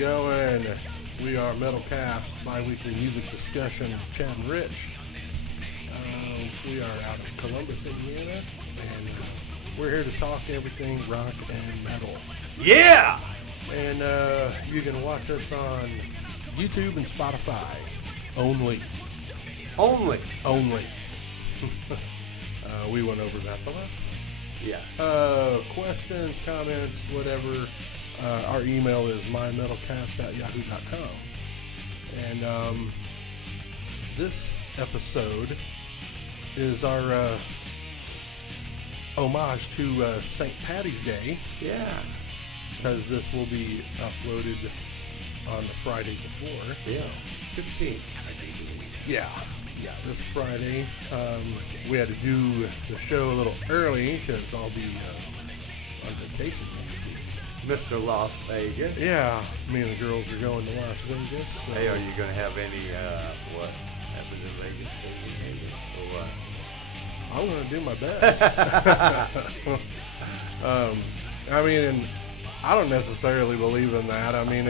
going? We are Metalcast, bi-weekly music discussion, Chad and Rich. We are out of Columbus, Indiana, and we're here to talk everything rock and metal. Yeah! And you can watch us on YouTube and Spotify. Only. We went over that the last. Yeah. Questions, comments, whatever. Our email is mymetalcast@yahoo.com. And this episode is our homage to St. Paddy's Day. Yeah. Because this will be uploaded on the Friday before. Yeah. 15th, I think. Yeah, this Friday. We had to do the show a little early because I'll be on vacation next week. Mr. Las Vegas. Yeah, me and the girls are going to Las Vegas. So. Hey, are you going to have any, what happened in Vegas? Or what? I'm going to do my best. I mean, and I don't necessarily believe in that. I mean,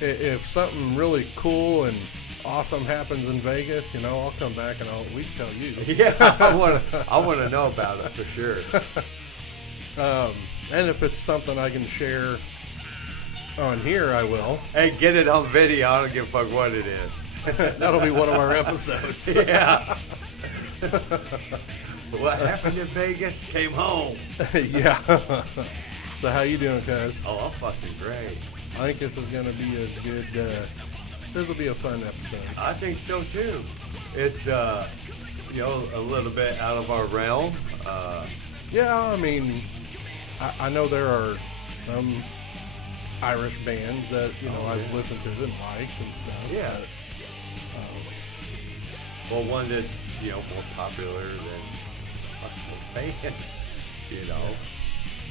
if something really cool and awesome happens in Vegas, you know, I'll come back and I'll at least tell you. Yeah, I want to know about it for sure. And if it's something I can share on here, I will. Hey, get it on video. I don't give a fuck what it is. That'll be one of our episodes. Yeah. What happened in Vegas came home. Yeah. So how you doing, cuz? Oh, I'm fucking great. I think this is going to be a good, this will be a fun episode. I think so too. It's, you know, a little bit out of our realm. Yeah, I mean, I know there are some Irish bands that, you know, I've listened to and liked and stuff. Yeah. But, well, one that's, you know, more popular than a band, you know.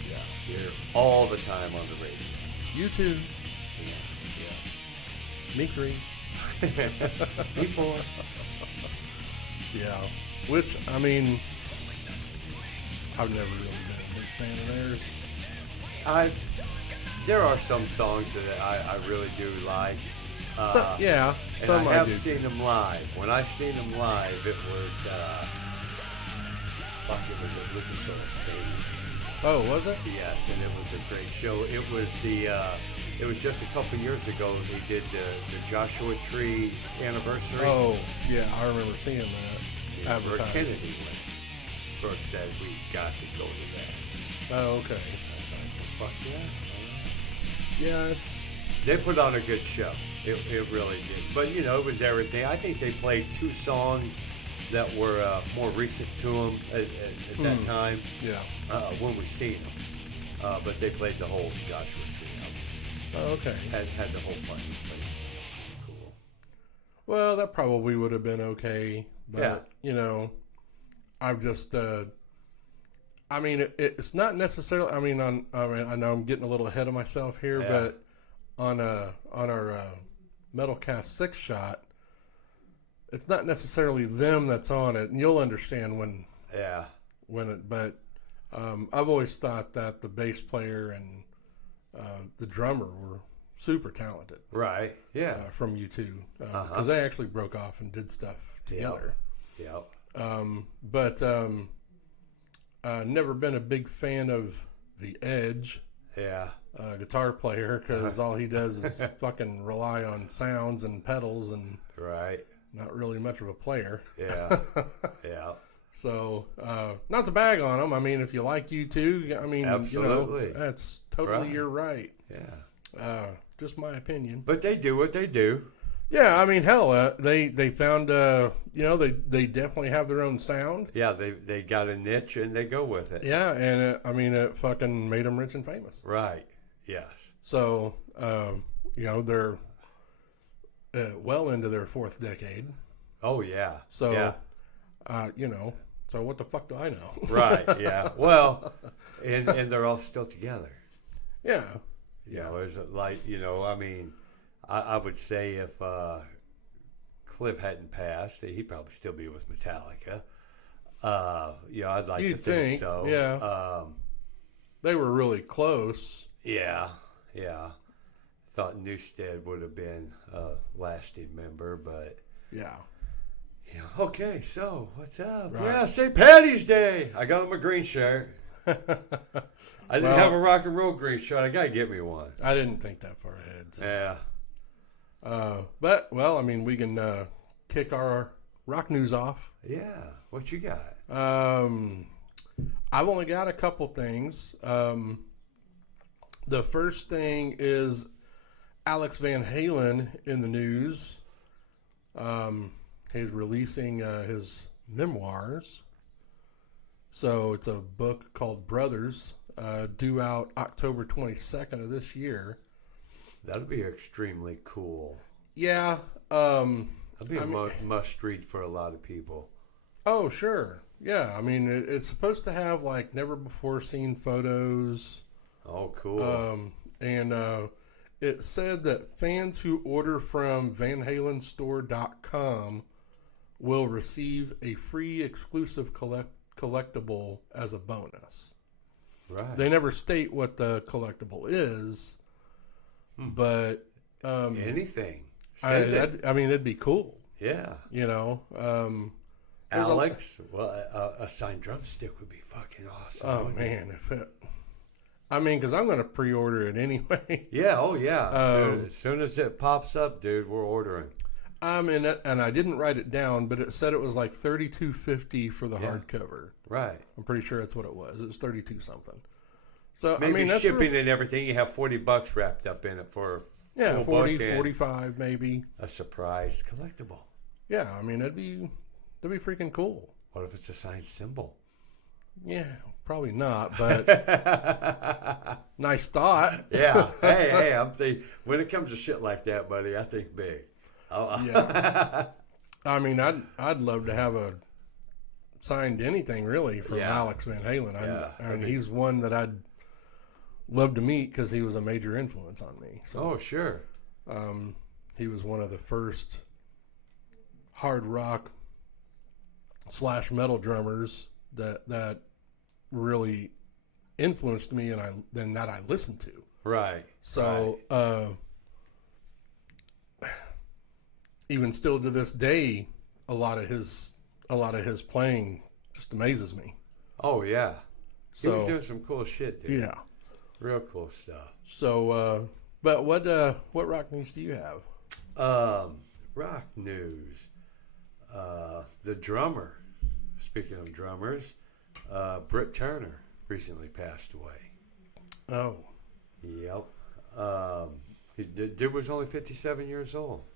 Yeah. You're all the time on the radio. you too. Yeah. Me three. Me four. Yeah. Which, I mean, I've never really been a big fan of theirs. There are some songs that I really do like. Yeah. And Some I have do. seen them live. When I seen them live, it was, it was at Lucas Oil Stadium. Oh, was it? Yes, and it was a great show. It was it was just a couple years ago they did the Joshua Tree anniversary. Oh, yeah, I remember seeing that. Yeah, Bert Advertised. Kennedy went. Bert said, we've got to go to that. Oh, okay. I was like, fuck yeah. Yeah, it's... They put on a good show. It really did. But, you know, it was everything. I think they played two songs that were more recent to them at that time. Yeah. When we seen them. But they played the whole Joshua Tree album. Oh, okay. Had the whole fucking place. Cool. Well, that probably would have been okay. But, Yeah. you know, I've just... I mean, it's not necessarily... I mean, I know I'm getting a little ahead of myself here, Yeah. but on our Metalcast 6 shot, it's not necessarily them that's on it, and you'll understand when it. But I've always thought that the bass player and the drummer were super talented. Right. Yeah. From U2, because they actually broke off and did stuff together. Yeah. But never been a big fan of the Edge. Yeah. Guitar player, because all he does is fucking rely on sounds and pedals and Right. not really much of a player. Yeah. Yeah. So, not to bag on him. I mean, if you like U2, I mean, Absolutely. you know, that's totally Right. your right. Yeah. Just my opinion. But they do what they do. Yeah, I mean, hell, they found, you know, they definitely have their own sound. Yeah, they got a niche and they go with it. Yeah, and I mean, it fucking made them rich and famous. Right. Yes. So, you know, they're well into their fourth decade. Oh, yeah. So, yeah. you know, so what the fuck do I know? Right. Yeah. Well, and they're all still together. Yeah. You know, there's like, you know, I mean, I would say if Cliff hadn't passed, he'd probably still be with Metallica. You know, I'd like You'd to think think, so. yeah. They were really close. Yeah, yeah. thought Newstead would have been a lasting member, but yeah. Okay, so what's up? Right. Yeah, St. Patty's Day. I got him a green shirt. I didn't have a rock and roll green shirt. I gotta get me one. I didn't think that far ahead. So. Yeah. But well, I mean, we can kick our rock news off. Yeah. What you got? I've only got a couple things. The first thing is Alex Van Halen in the news. He's releasing his memoirs. So it's a book called Brothers, due out October 22nd of this year. That'll be extremely cool. Yeah. That'll be a must read for a lot of people. Oh, sure. Yeah. I mean, it's supposed to have like never before seen photos. Oh, cool. And it said that fans who order from VanHalenStore.com will receive a free exclusive collectible as a bonus. Right. They never state what the collectible is, but anything. I mean, it'd be cool. Yeah. Alex, a signed drumstick would be fucking awesome. Oh man, because I'm going to pre-order it anyway. Yeah. Oh yeah. As soon as it pops up, dude, we're ordering. And I didn't write it down, but it said it was like $32.50 for the hardcover. Right. I'm pretty sure that's what it was. It was 32 something. So maybe that's shipping and everything. You have $40 wrapped up in it for 40, 45 maybe. A surprise collectible. Yeah, I mean that'd be freaking cool. What if it's a signed symbol? Yeah, probably not, but nice thought. Yeah. Hey, I'm thinking when it comes to shit like that, buddy, I think big. Yeah. I mean, I'd love to have a signed anything really from Alex Van Halen. I mean, he's one that I'd love to meet because he was a major influence on me. So, sure. He was one of the first hard rock / metal drummers that really influenced me, and that I listened to. Right. So. Even still to this day, a lot of his playing just amazes me. Oh yeah, he was doing some cool shit, dude. Yeah, real cool stuff. So, but what rock news do you have? Rock news. The drummer. Speaking of drummers, Britt Turner recently passed away. Oh. Yep. Dude was only 57 years old.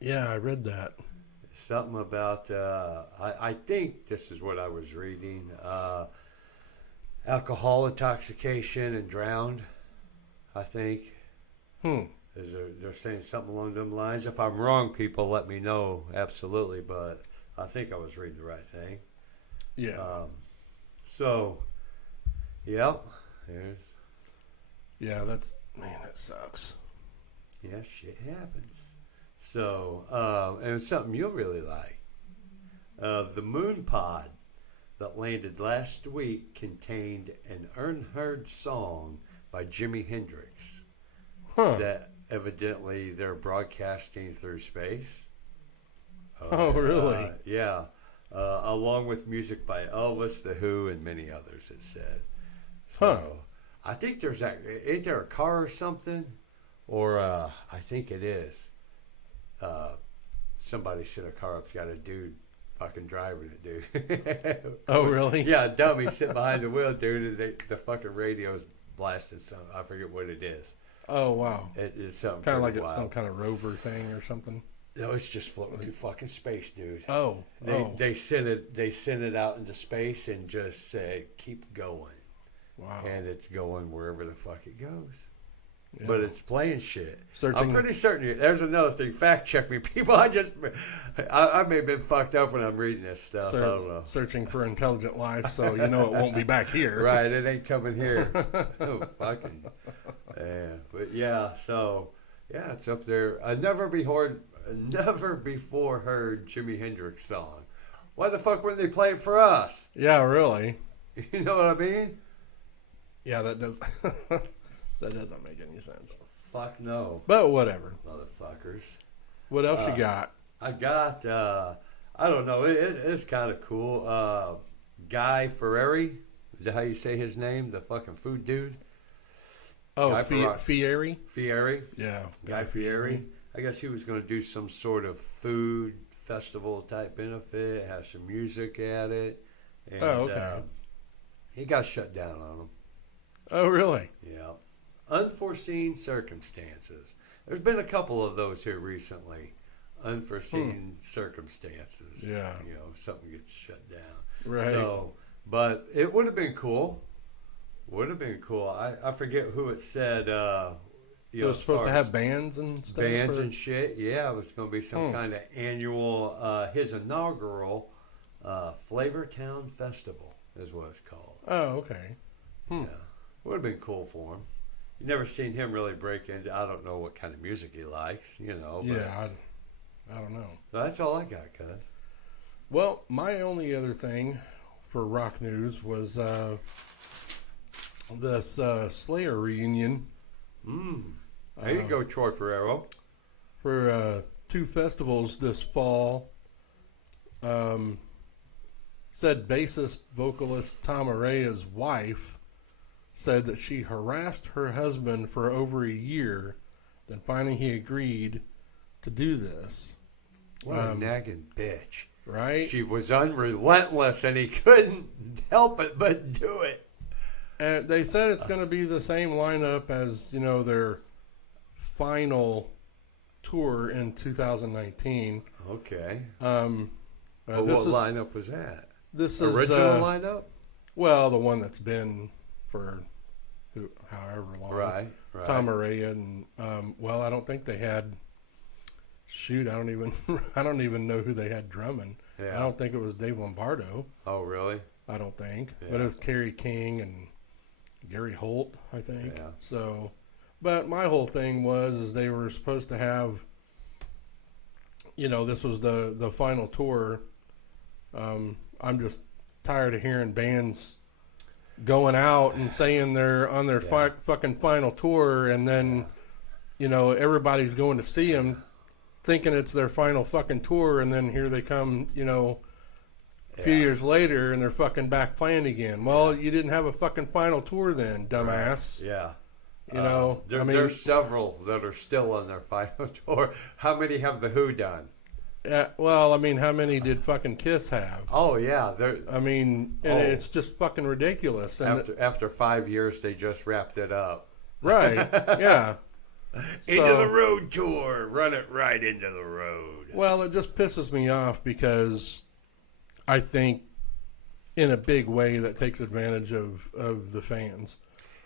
Yeah, I read that. Something about, I think this is what I was reading, alcohol intoxication and drowned, I think. They're saying something along them lines. If I'm wrong, people let me know, absolutely, but I think I was reading the right thing. Yeah. Yep. Yeah, that sucks. Yeah, shit happens. So, and it's something you'll really like. The moon pod that landed last week contained an unheard song by Jimi Hendrix that evidently they're broadcasting through space. Oh, really? Yeah. Along with music by Elvis, The Who, and many others, it said. So, I think ain't there a car or something? Or I think it is. Somebody set a car up's got a dude fucking driving it, dude. Oh, really? Yeah, a dummy sitting behind the wheel, dude, and the fucking radio's blasting something. I forget what it is. Oh, wow. It's something kind of like wild. It's some kind of rover thing or something. No, it's just floating through fucking space, dude. Oh, they sent it out into space and just said keep going. Wow. And it's going wherever the fuck it goes. Yeah. But it's playing shit. Searching. I'm pretty certain. There's another thing. Fact check me, people. I may have been fucked up when I'm reading this stuff. I don't know. Searching for intelligent life, so you know it won't be back here. Right, it ain't coming here. Oh, fucking. Yeah, but yeah. So yeah, it's up there. I never before heard Jimi Hendrix song. Why the fuck wouldn't they play it for us? Yeah, really. You know what I mean? Yeah, that does. That doesn't make any sense. fuck no. But whatever. Motherfuckers. What else you got? I got, I don't know, it's kind of cool. Guy Fieri, is that how you say his name? The fucking food dude? Oh, Fieri? Fieri? Yeah. Guy Fieri. I guess he was going to do some sort of food festival type benefit, have some music at it. And, okay. He got shut down on him. Oh, really? Yeah. Unforeseen circumstances. There's been a couple of those here recently. Unforeseen circumstances. Yeah. You know, something gets shut down. Right. So, but it would have been cool. I forget who it said. It was supposed to have bands and stuff. Bands and shit. Yeah, it was going to be some kind of annual, his inaugural Flavor Town Festival is what it's called. Oh, okay. Yeah. Would have been cool for him. You never seen him really break into. I don't know what kind of music he likes, you know. But yeah, I don't know. That's all I got, cuz. Well, my only other thing for rock news was this Slayer reunion. There you go, Troy Ferrero. For 2 festivals this fall. Said bassist vocalist Tom Araya's wife said that she harassed her husband for over a year. Then finally he agreed to do this. What a nagging bitch. Right? She was unrelentless and he couldn't help it but do it. And they said it's going to be the same lineup as, you know, their final tour in 2019. Okay. What lineup was that? This is original lineup? Well, the one that's been for however long. Right. Tom Araya and I don't think they had. Shoot, I don't even know who they had drumming. Yeah. I don't think it was Dave Lombardo. Oh, really? I don't think. Yeah. But it was Kerry King and Gary Holt, I think. Yeah. So, but my whole thing is they were supposed to have, you know, this was the final tour. I'm just tired of hearing bands going out and saying they're on their fucking final tour, and then, you know, everybody's going to see them thinking it's their final fucking tour, and then here they come, you know, a few years later, and they're fucking back playing again. Well, you didn't have a fucking final tour then, dumbass. Right. Yeah. You know, there's several that are still on their final tour. How many have the Who done? Well, I mean, how many did fucking Kiss have? Oh, yeah. It's just fucking ridiculous. And after 5 years, they just wrapped it up. Right, yeah. Into the road tour. Run it right into the road. Well, it just pisses me off because I think in a big way that takes advantage of the fans.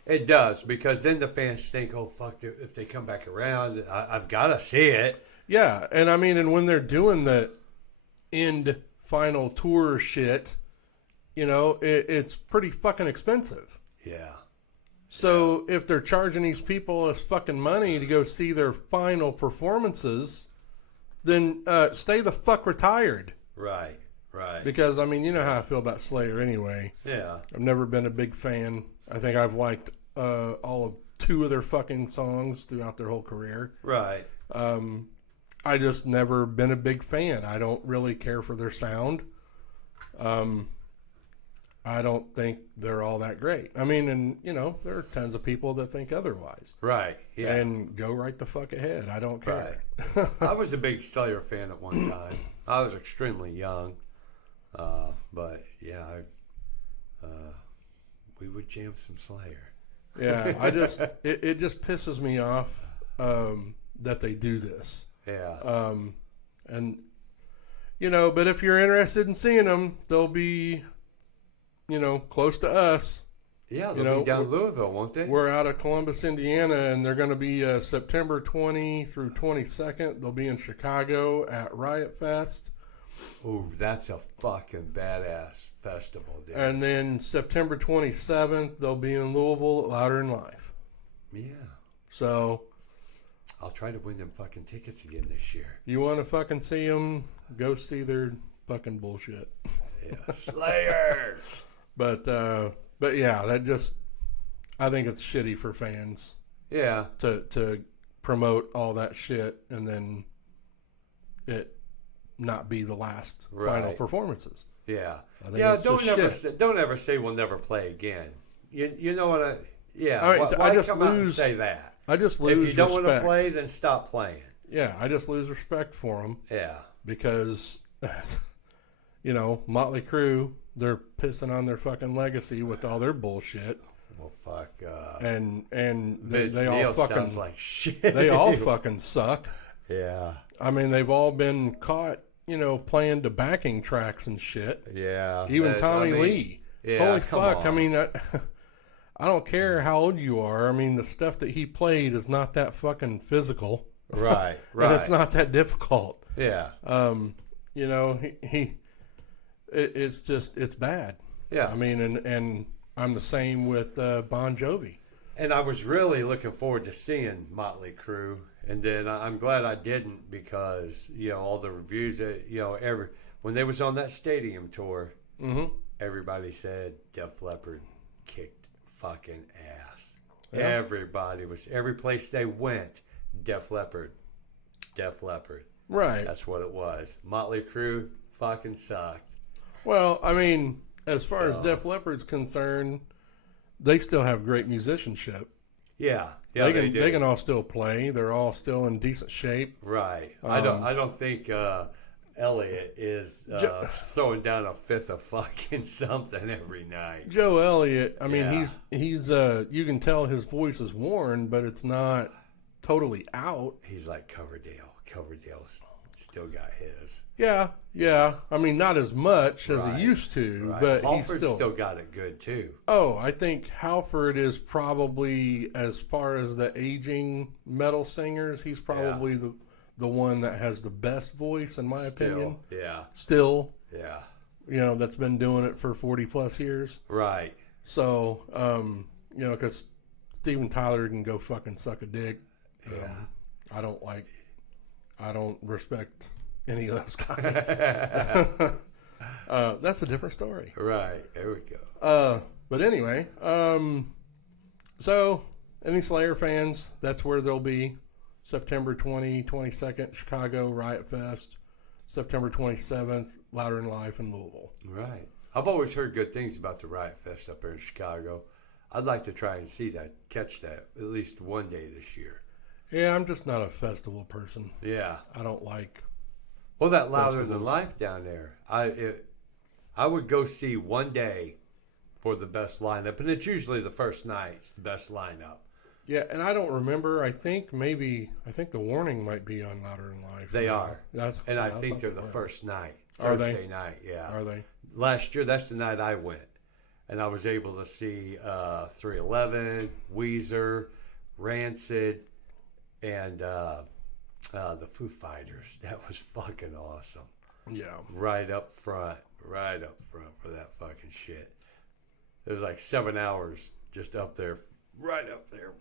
It does, because then the fans think, oh, fuck, if they come back around, I've got to see it. Yeah, and when they're doing the end final tour shit, you know, it's pretty fucking expensive. Yeah. So if they're charging these people this fucking money to go see their final performances, then stay the fuck retired. Right. Because, I mean, you know how I feel about Slayer anyway. Yeah. I've never been a big fan. I think I've liked all of 2 of their fucking songs throughout their whole career. Right. I just never been a big fan. I don't really care for their sound. I don't think they're all that great. I mean, and, you know, there are tons of people that think otherwise. Right, yeah. And go right the fuck ahead. I don't care. Right. I was a big Slayer fan at one time. I was extremely young. But, yeah, we would jam some Slayer. Yeah, it just pisses me off that they do this. Yeah. And, you know, but if you're interested in seeing them, they'll be, you know, close to us. Yeah, they'll be down Louisville, won't they? We're out of Columbus, Indiana, and they're going to be September 20 through 22nd. They'll be in Chicago at Riot Fest. Ooh, that's a fucking badass festival, dude. And then September 27th, they'll be in Louisville at Louder in Life. Yeah. So I'll try to win them fucking tickets again this year. You want to fucking see them? Go see their fucking bullshit. Yeah, Slayers. But yeah, I think it's shitty for fans. Yeah. To promote all that shit and then it not be the last final performances. Yeah. Yeah, don't ever say we'll never play again. You know what why just come out and say that? I just lose If you don't respect. want to play, then stop playing. Yeah, I just lose respect for them. Yeah. Because, you know, Motley Crue, they're pissing on their fucking legacy with all their bullshit. Well, fuck. And Vince they all Neil fucking sounds like shit. They all fucking suck. Yeah. I mean, they've all been caught, you know, playing to backing tracks and shit. Yeah. Even Tommy Lee. Yeah, holy fuck! on. I mean, I don't care how old you are. I mean, the stuff that he played is not that fucking physical. Right. And it's not that difficult. Yeah. You know, it's just, it's bad. Yeah. I mean, and I'm the same with Bon Jovi. And I was really looking forward to seeing Motley Crue, and then I'm glad I didn't because, you know, all the reviews that, you know, when they was on that stadium tour, everybody said Def Leppard kicked fucking ass. Yeah. Every place they went, Def Leppard. Right. That's what it was. Motley Crue fucking sucked. Well, I mean, as far as Def Leppard's concerned, they still have great musicianship. Yeah. They do. can all still play. They're all still in decent shape. Right. I don't think Elliott is throwing down a fifth of fucking something every night. Joe Elliott, I mean, he's you can tell his voice is worn, but it's not totally out. He's like Coverdale. Coverdale's still got his. Yeah. I mean, not as much as he used to, but Halford's he's still got it good too. Oh, I think Halford is probably, as far as the aging metal singers, he's probably the one that has the best voice, in my opinion. Still. Yeah. You know, that's been doing it for 40 plus years. Right. So, you know, because Steven Tyler can go fucking suck a dick. Yeah. I don't respect any of those guys. That's a different story. Right. There we go. But anyway, so any Slayer fans, that's where they'll be. September 22nd, Chicago Riot Fest. September 27th, Louder Than Life in Louisville. Right. I've always heard good things about the Riot Fest up there in Chicago. I'd like to try and catch that at least one day this year. Yeah, I'm just not a festival person. Yeah. I don't like... Well, that Louder Than Life down there, I would go see one day for the best lineup, and it's usually the first night's the best lineup. Yeah, and I don't remember. I think the Warning might be on Louder Than Life. They are. I think they're the first night. Thursday night, yeah. Are they? Last year, that's the night I went. And I was able to see 311, Weezer, Rancid, and the Foo Fighters. That was fucking awesome. Yeah. Right up front for that fucking shit. It was like 7 hours just up there, right up there.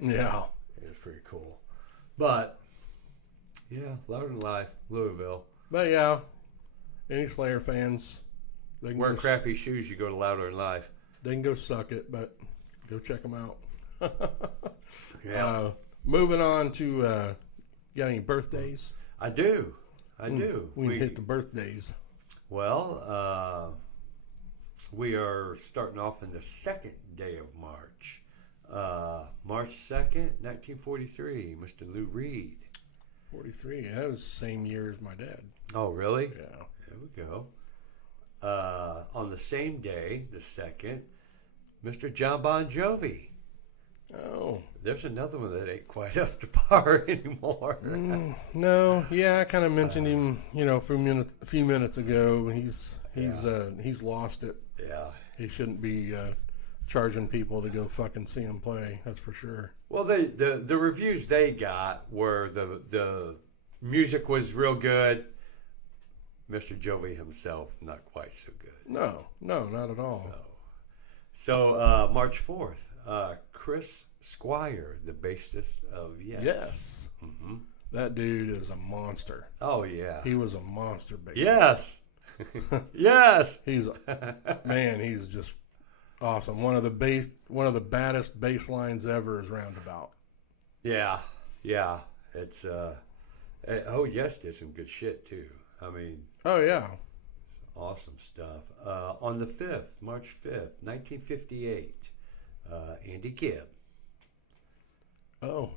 Yeah. It was pretty cool. But, yeah, Louder Than Life, Louisville. But, yeah, any Slayer fans, they can wear crappy shoes, you go to Louder Than Life. They can go suck it, but go check them out. Yeah. Moving on to, got any birthdays? I do. We can hit the birthdays. Well, we are starting off in the second day of March. March 2nd, 1943, Mr. Lou Reed. 43, that was the same year as my dad. Oh, really? Yeah. There we go. On the same day, the 2nd, Mr. John Bon Jovi. Oh. There's another one that ain't quite up to par anymore. No, yeah, I kind of mentioned him, you know, a few minutes ago. He's lost it. Yeah. He shouldn't be charging people to go fucking see him play. That's for sure. Well, the reviews they got were the music was real good. Mr. Jovi himself, not quite so good. No, not at all. So March 4th, Chris Squire, the bassist of Yes. Yes. Mm-hmm. That dude is a monster. Oh, yeah. He was a monster bassist. Yes. Yes. He's just awesome. One of the baddest bass lines ever is Roundabout. Yeah. Yeah, it's oh yes, did some good shit too. I mean, oh yeah, awesome stuff. On the 5th, March 5th, 1958, Andy Gibb. Oh,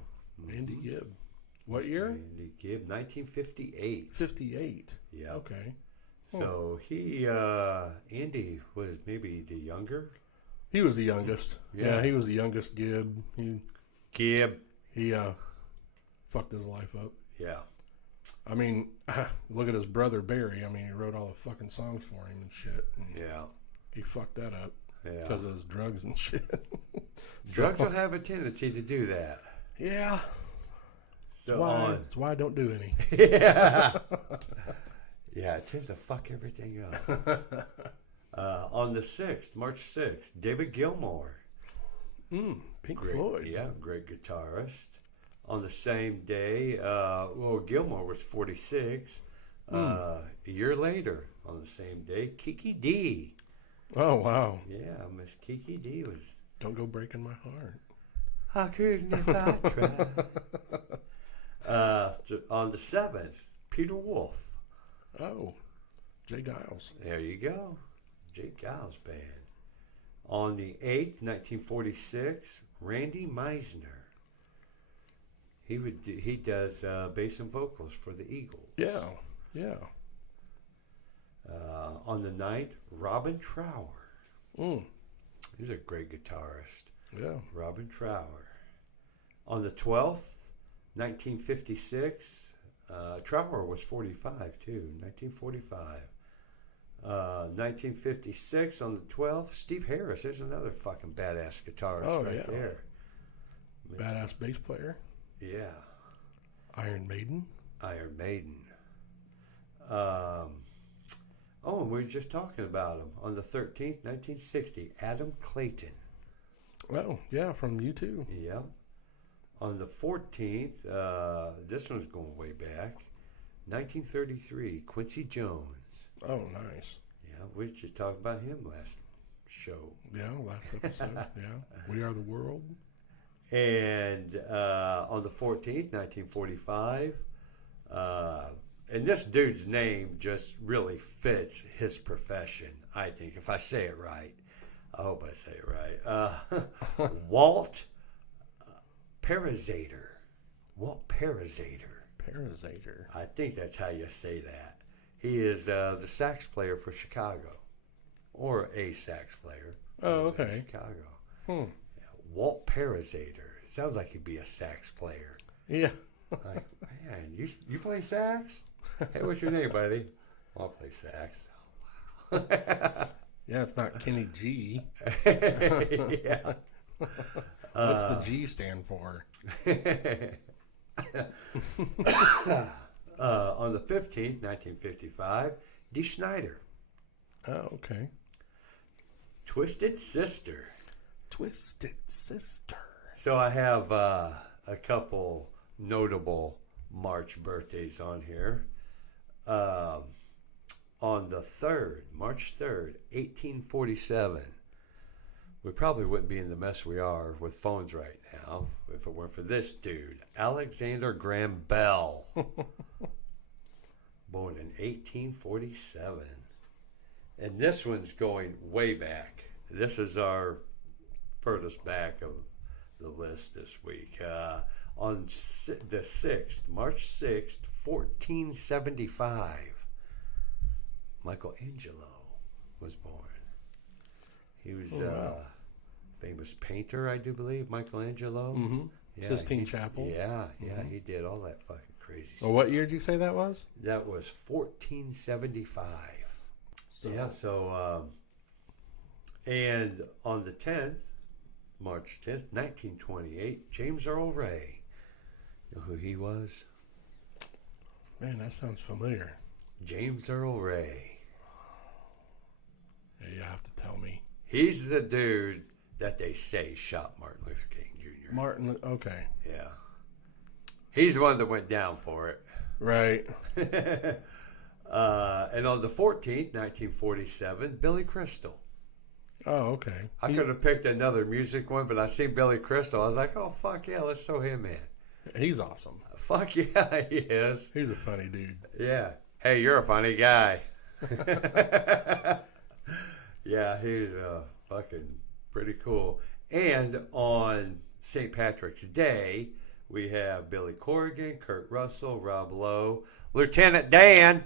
Andy Gibb. What year? Andy Gibb, 1958. 58. Yeah. Okay. So Andy was maybe the younger. He was the youngest. Yeah, he was the youngest Gibb. He fucked his life up. Yeah. I mean, look at his brother Barry. I mean, he wrote all the fucking songs for him and shit. And yeah. He fucked that up. Yeah. Because of his drugs and shit. Drugs will have a tendency to do that. Yeah. So that's why I don't do any. Yeah. Yeah, it tends to fuck everything up. On the 6th, March 6th, David Gilmour. Pink Floyd. Yeah, great guitarist. On the same day, Gilmour was 46. A year later, on the same day, Kiki D. Oh, wow. Yeah, Miss Kiki D was... Don't go breaking my heart. I couldn't if I tried. On the 7th, Peter Wolf. Oh, Jay Giles. There you go. Jake Giles Band. On the 8th, 1946, Randy Meisner. He does bass and vocals for the Eagles. Yeah. On the 9th, Robin Trower. He's a great guitarist. Yeah. Robin Trower. On the 12th, 1956, Trower was 45 too, 1945. 1956 on the 12th, Steve Harris. There's another fucking badass guitarist there. Badass bass player. Yeah. Iron Maiden. And we were just talking about him. On the 13th, 1960, Adam Clayton. Well, yeah, from U2. Yeah. On the 14th, this one's going way back, 1933, Quincy Jones. Oh, nice. Yeah, we just talked about him last show. Yeah, last episode. Yeah. We Are the World. And on the 14th, 1945, and this dude's name just really fits his profession, I think, if I say it right. I hope I say it right. Walt Parazater. Walt Parazater. I think that's how you say that. He is the sax player for Chicago, or a sax player. Oh, okay. Chicago. Yeah, Walt Parazater. Sounds like he'd be a sax player. Yeah. Like, man, you play sax? Hey, what's your name, buddy? I'll play sax. Oh, wow. Yeah, it's not Kenny G. Yeah. What's the G stand for? On the 15th, 1955, Dee Snider. Oh, okay. Twisted Sister. So I have a couple notable March birthdays on here. On the 3rd, March 3rd, 1847. We probably wouldn't be in the mess we are with phones right now if it weren't for this dude, Alexander Graham Bell. Born in 1847. And this one's going way back. This is our furthest back of the list this week. On the 6th, March 6th, 1475, Michelangelo was born. He was a famous painter, I do believe, Michelangelo. Mm-hmm. Yeah, Sistine Chapel. Yeah, he did all that fucking crazy stuff. Well, what year did you say that was? That was 1475. And on the 10th, March 10th, 1928, James Earl Ray. You know who he was? Man, that sounds familiar. James Earl Ray. Yeah, you have to tell me. He's the dude that they say shot Martin Luther King Jr. Okay. Yeah. He's the one that went down for it. Right. And on the 14th, 1947, Billy Crystal. Oh, okay. I could have picked another music one, but I seen Billy Crystal. I was like, oh, fuck yeah, let's throw him in. He's awesome. Fuck yeah, he is. He's a funny dude. Yeah. Hey, you're a funny guy. Yeah, he's fucking pretty cool. And on St. Patrick's Day, we have Billy Corrigan, Kurt Russell, Rob Lowe, Lieutenant Dan.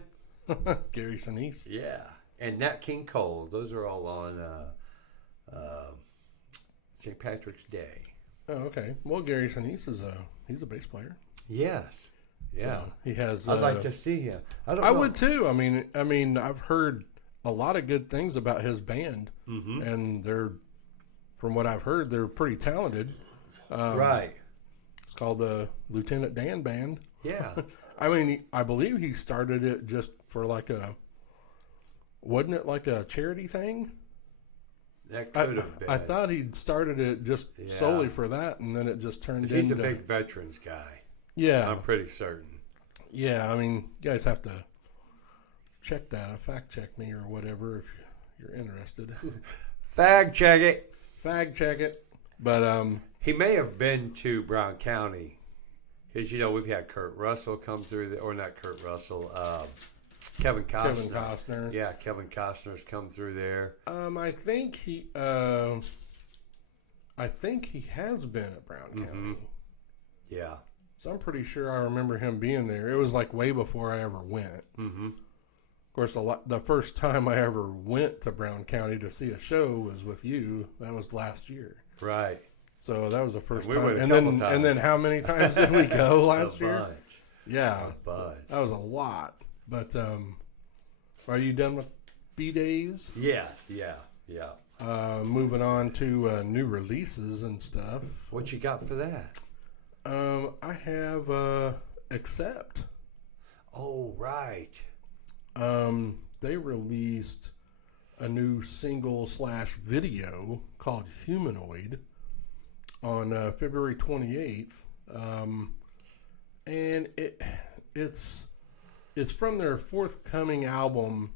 Gary Sinise. Yeah. And Nat King Cole. Those are all on St. Patrick's Day. Oh, okay. Well, Gary Sinise he's a bass player. Yes. Yeah. So he has. I'd like to see him. I would too. I mean, I've heard a lot of good things about his band, and from what I've heard, they're pretty talented. Right. It's called the Lieutenant Dan Band. Yeah. I mean, I believe he started it just for wasn't it like a charity thing? That could have been. I thought he'd started it just solely for that, and then it just turned into... He's a big veterans guy. Yeah. I'm pretty certain. Yeah, I mean, you guys have to check that. Fact check me or whatever if you're interested. Fag check it. Fag check it. But he may have been to Brown County because, we've had Kurt Russell come through, or not Kurt Russell, Kevin Costner. Kevin Costner. Yeah, Kevin Costner's come through there. I think he has been at Brown County. Yeah. So I'm pretty sure I remember him being there. It was like way before I ever went. Of course, the first time I ever went to Brown County to see a show was with you. That was last year. Right. So that was the first time. And then how many times did we go last year? Bunch. Yeah. A bunch. That was a lot. But are you done with B-Days? Yes. Yeah. Moving on to new releases and stuff. What you got for that? I have Accept. Oh, right. They released a new single/video called Humanoid on February 28th. And it's from their forthcoming album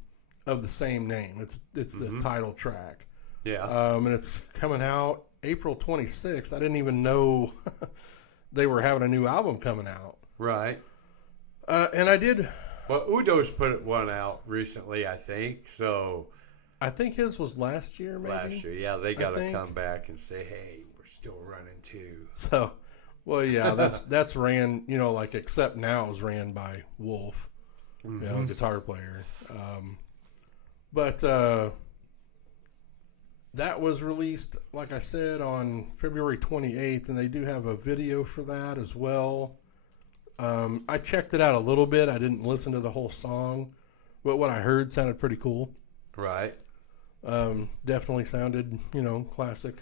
of the same name. It's the title track. Yeah. And it's coming out April 26th. I didn't even know they were having a new album coming out. Right. And I did. Well, Udo's put one out recently, I think. So I think his was last year, maybe. Last year, yeah. They got to come back and say, "Hey, we're still running too." So, well, yeah, that's ran. Like Accept Now is ran by Wolf, guitar player. But that was released, like I said, on February 28th, and they do have a video for that as well. I checked it out a little bit. I didn't listen to the whole song, but what I heard sounded pretty cool. Right. Definitely sounded, classic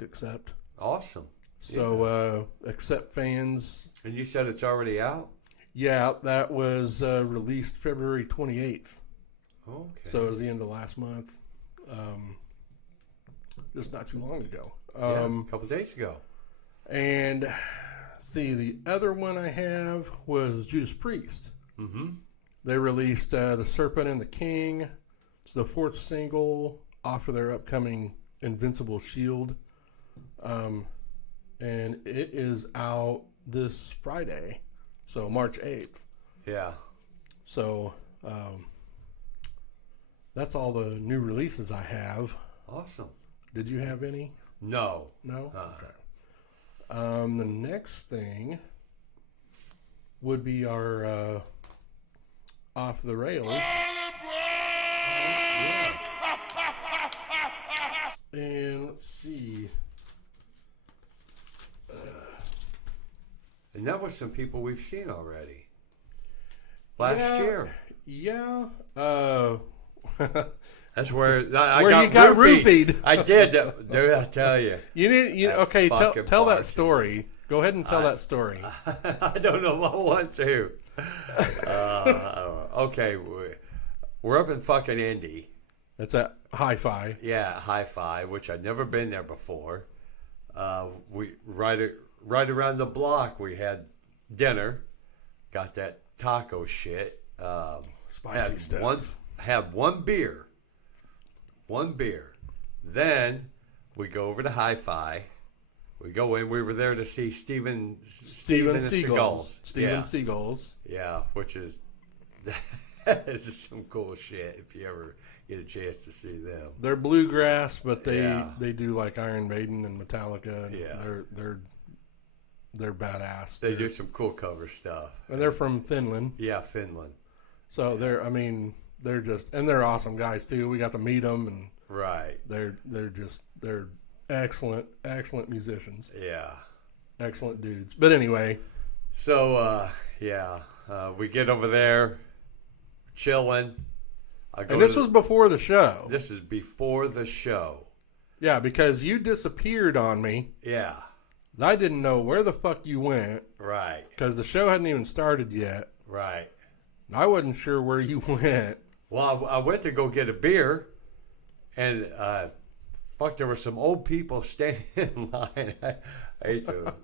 Accept. Awesome. So, Accept fans. And you said it's already out? Yeah, that was released February 28th. Okay. So it was the end of last month. Just not too long ago. A couple of days ago. And see, the other one I have was Judas Priest. They released The Serpent and the King. It's the 4th single off of their upcoming Invincible Shield. And it is out this Friday, so March 8th. Yeah. So that's all the new releases I have. Awesome. Did you have any? No. No? Okay. The next thing would be our Off the Rails. And let's see. And that was some people we've seen already. Last year. Yeah. That's where you got roofied. I did. Dude, I tell you. Okay, tell that story. Go ahead and tell that story. I don't know if I want to. Okay, we're up in fucking Indy. It's at Hi-Fi. Yeah, Hi-Fi, which I'd never been there before. We right around the block, we had dinner. Got that taco shit. Spicy stuff. Have one beer. Then we go over to Hi-Fi. We go in. We were there to see Steven Seagal's. Steven Yeah. Seagal's. Yeah, which is that is some cool shit if you ever get a chance to see them. They're bluegrass, but they do like Iron Maiden and Metallica. And Yeah. they're badass. They do some cool cover stuff. And they're from Finland. Yeah, Finland. So they're just, and they're awesome guys too. We got to meet them, and Right. they're excellent musicians. Yeah. Excellent dudes. But anyway, So we get over there, chilling. and this was before the show. This is before the show. Yeah, because you disappeared on me. Yeah. I didn't know where the fuck you went. Right. Because the show hadn't even started yet. Right. I wasn't sure where you went. Well, I went to go get a beer, and there were some old people standing in line. I hate to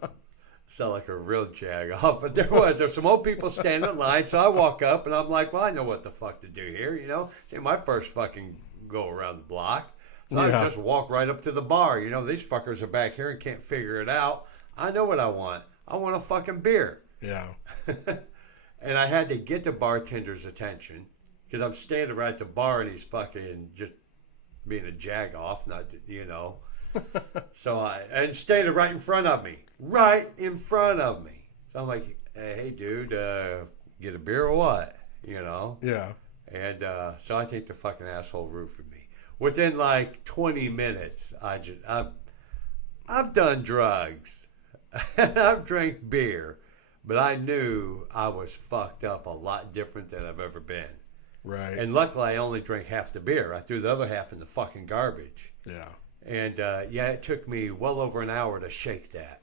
sound like a real jag-off, but there's some old people standing in line. So I walk up, and I'm like, well, I know what the fuck to do here, you know. It's my first fucking go around the block. So I just walk right up to the bar. You know, these fuckers are back here and can't figure it out. I know what I want. I want a fucking beer. Yeah. And I had to get the bartender's attention because I'm standing right at the bar and he's fucking just being a jag-off, not, you know. And standing right in front of me. Right in front of me. So I'm like, hey, dude, get a beer or what? You know? Yeah. And so I think the fucking asshole roofed me. Within like 20 minutes, I've done drugs. And I've drank beer. But I knew I was fucked up a lot different than I've ever been. Right. And luckily, I only drank half the beer. I threw the other half in the fucking garbage. Yeah. And, it took me well over an hour to shake that.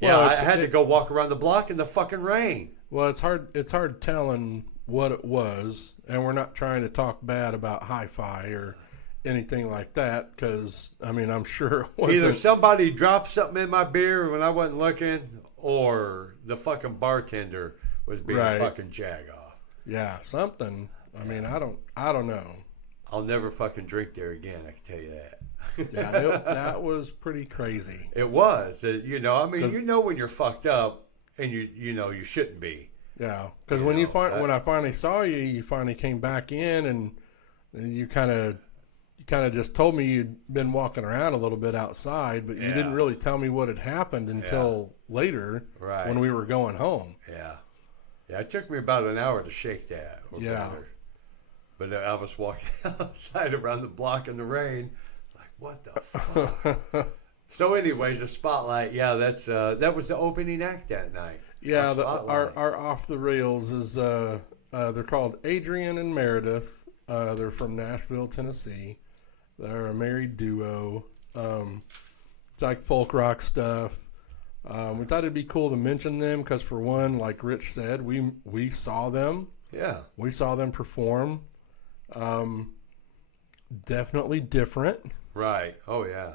Well, yeah, I had to go walk around the block in the fucking rain. Well, it's hard telling what it was, and we're not trying to talk bad about hi-fi or anything like that, because, I mean, I'm sure it wasn't. Either somebody dropped something in my beer when I wasn't looking, or the fucking bartender was being a fucking jag-off. Yeah, something. I mean, I don't know. I'll never fucking drink there again, I can tell you that. Yeah, that was pretty crazy. It was. You know, I mean, you know when you're fucked up and you know you shouldn't be. Yeah, because when I finally saw you, you finally came back in and you kind of just told me you'd been walking around a little bit outside, but you didn't really tell me what had happened until later when we were going home. Yeah. Yeah, it took me about an hour to shake that. Yeah. But I was walking outside around the block in the rain, like, what the fuck? So anyways, the Spotlight, that was the opening act that night. Yeah, our Off the Rails is, they're called Adrian and Meredith. They're from Nashville, Tennessee. They're a married duo. It's like folk rock stuff. We thought it'd be cool to mention them because, for one, like Rich said, we saw them. Yeah. We saw them perform. Definitely different. Right. Oh, yeah.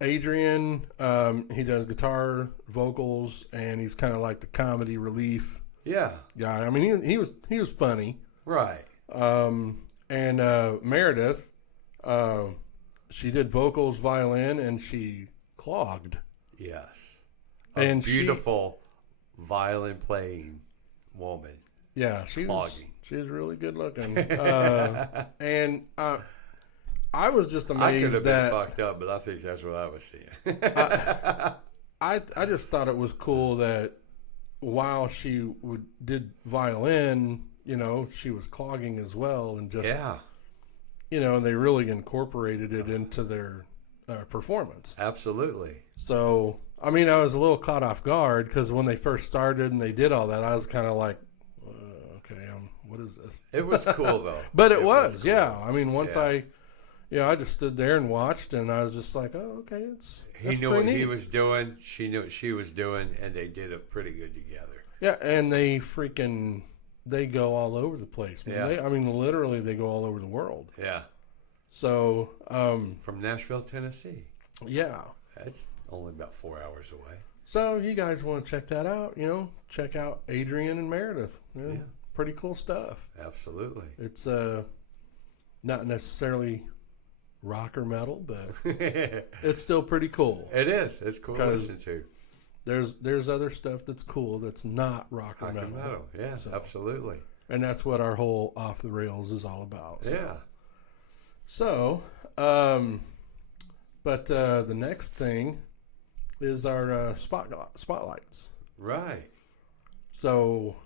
Adrian, he does guitar, vocals, and he's kind of like the comedy relief guy. I mean, he was funny. Right. And Meredith, she did vocals, violin, and she clogged. Yes. And beautiful violin playing woman. Yeah, she's really good looking. And I was just amazed I could have that been fucked up, but I think that's what I was seeing. I just thought it was cool that while she did violin, you know, she was clogging as well, and just you know, and they really incorporated it into their performance. Absolutely. So, I mean, I was a little caught off guard because when they first started and they did all that, I was kind of like, okay, what is this? It was cool though. But it was cool. Yeah. I mean, once I just stood there and watched, and I was just like, oh, okay, he knew what he was doing. She knew what she was doing, and they did it pretty good together. Yeah, and they go all over the place. Man. Yeah. I mean, literally, they go all over the world. Yeah. So, from Nashville, Tennessee. Yeah. That's only about 4 hours away. So, you guys want to check that out? You know, check out Adrian and Meredith. Yeah. Pretty cool stuff. Absolutely. It's not necessarily rock or metal, but it's still pretty cool. It is. It's cool to listen to. There's other stuff that's cool that's not rock or metal. Yeah, so, absolutely. And that's what our whole Off the Rails is all about. So. Yeah. So, but the next thing is our spotlights. Right. So,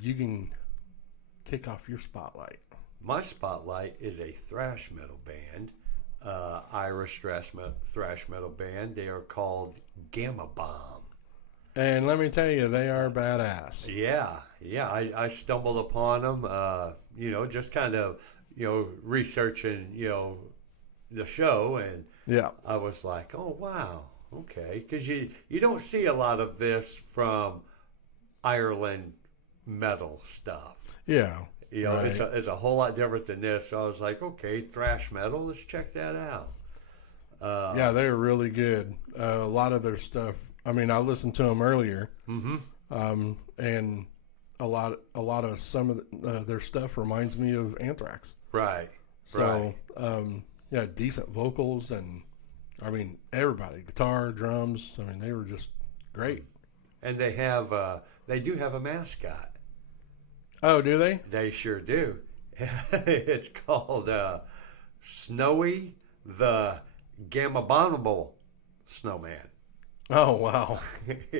you can kick off your spotlight. My spotlight is a thrash metal band, Irish thrash metal band. They are called Gamma Bomb. And let me tell you, they are badass. Yeah. I stumbled upon them, just kind of, researching, the show, and yeah, I was like, oh wow, okay, because you don't see a lot of this from Ireland metal stuff. Yeah, right. It's a whole lot different than this. So I was like, okay, thrash metal, let's check that out. Yeah, they're really good. A lot of their stuff. I mean, I listened to them earlier, and a lot of some of their stuff reminds me of Anthrax. Right. So, yeah, decent vocals, and I mean, everybody, guitar, drums. I mean, they were just great. And they do have a mascot. Oh, do they? They sure do. It's called Snowy the Gammabominable Snowman. Oh, wow.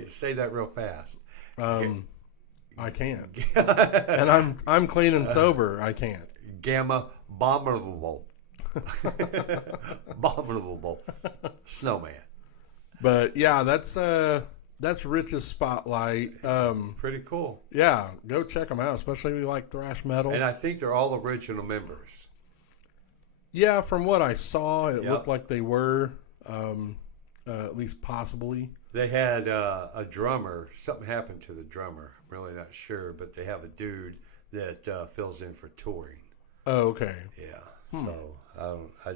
Say that real fast. I can't. And I'm clean and sober. I can't. Gammabominable. Abominable Snowman. But yeah, that's Rich's spotlight. Pretty cool. Yeah, go check them out, especially if you like thrash metal. And I think they're all original members. Yeah, from what I saw, it looked like they were, at least possibly. They had a drummer. Something happened to the drummer. I'm really not sure, but they have a dude that fills in for touring. Oh, okay. Yeah. So I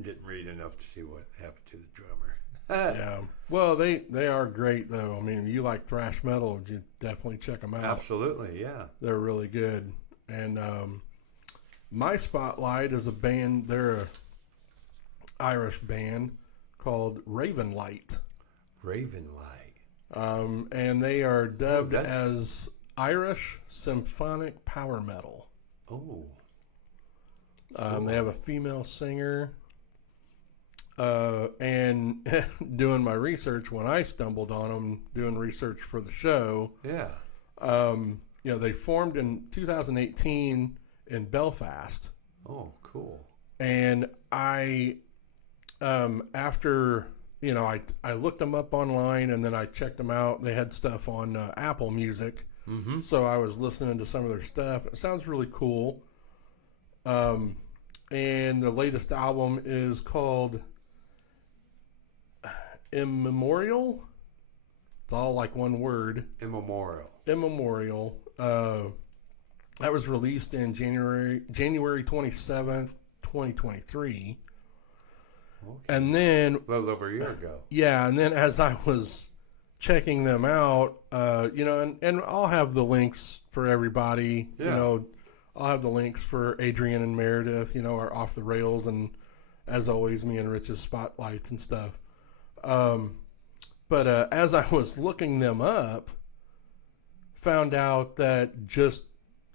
didn't read enough to see what happened to the drummer. Yeah. Well, they are great though. I mean, you like thrash metal, you definitely check them out. Absolutely, yeah. They're really good. And my spotlight is a band. They're a Irish band called Ravenlight. Ravenlight. And they are dubbed as Irish symphonic power metal. Oh. They have a female singer. And doing my research, when I stumbled on them, doing research for the show, they formed in 2018 in Belfast. Oh, cool. And I, after, I looked them up online, and then I checked them out. They had stuff on Apple Music. Mm-hmm. So I was listening to some of their stuff. It sounds really cool. And the latest album is called Immemorial. It's all like one word. Immemorial. That was released in January 27th, 2023. Okay. And then a little over a year ago. Yeah, and then as I was checking them out, and I'll have the links for everybody. Yeah. I'll have the links for Adrian and Meredith, our Off the Rails, and as always, me and Rich's spotlights and stuff. But as I was looking them up, found out that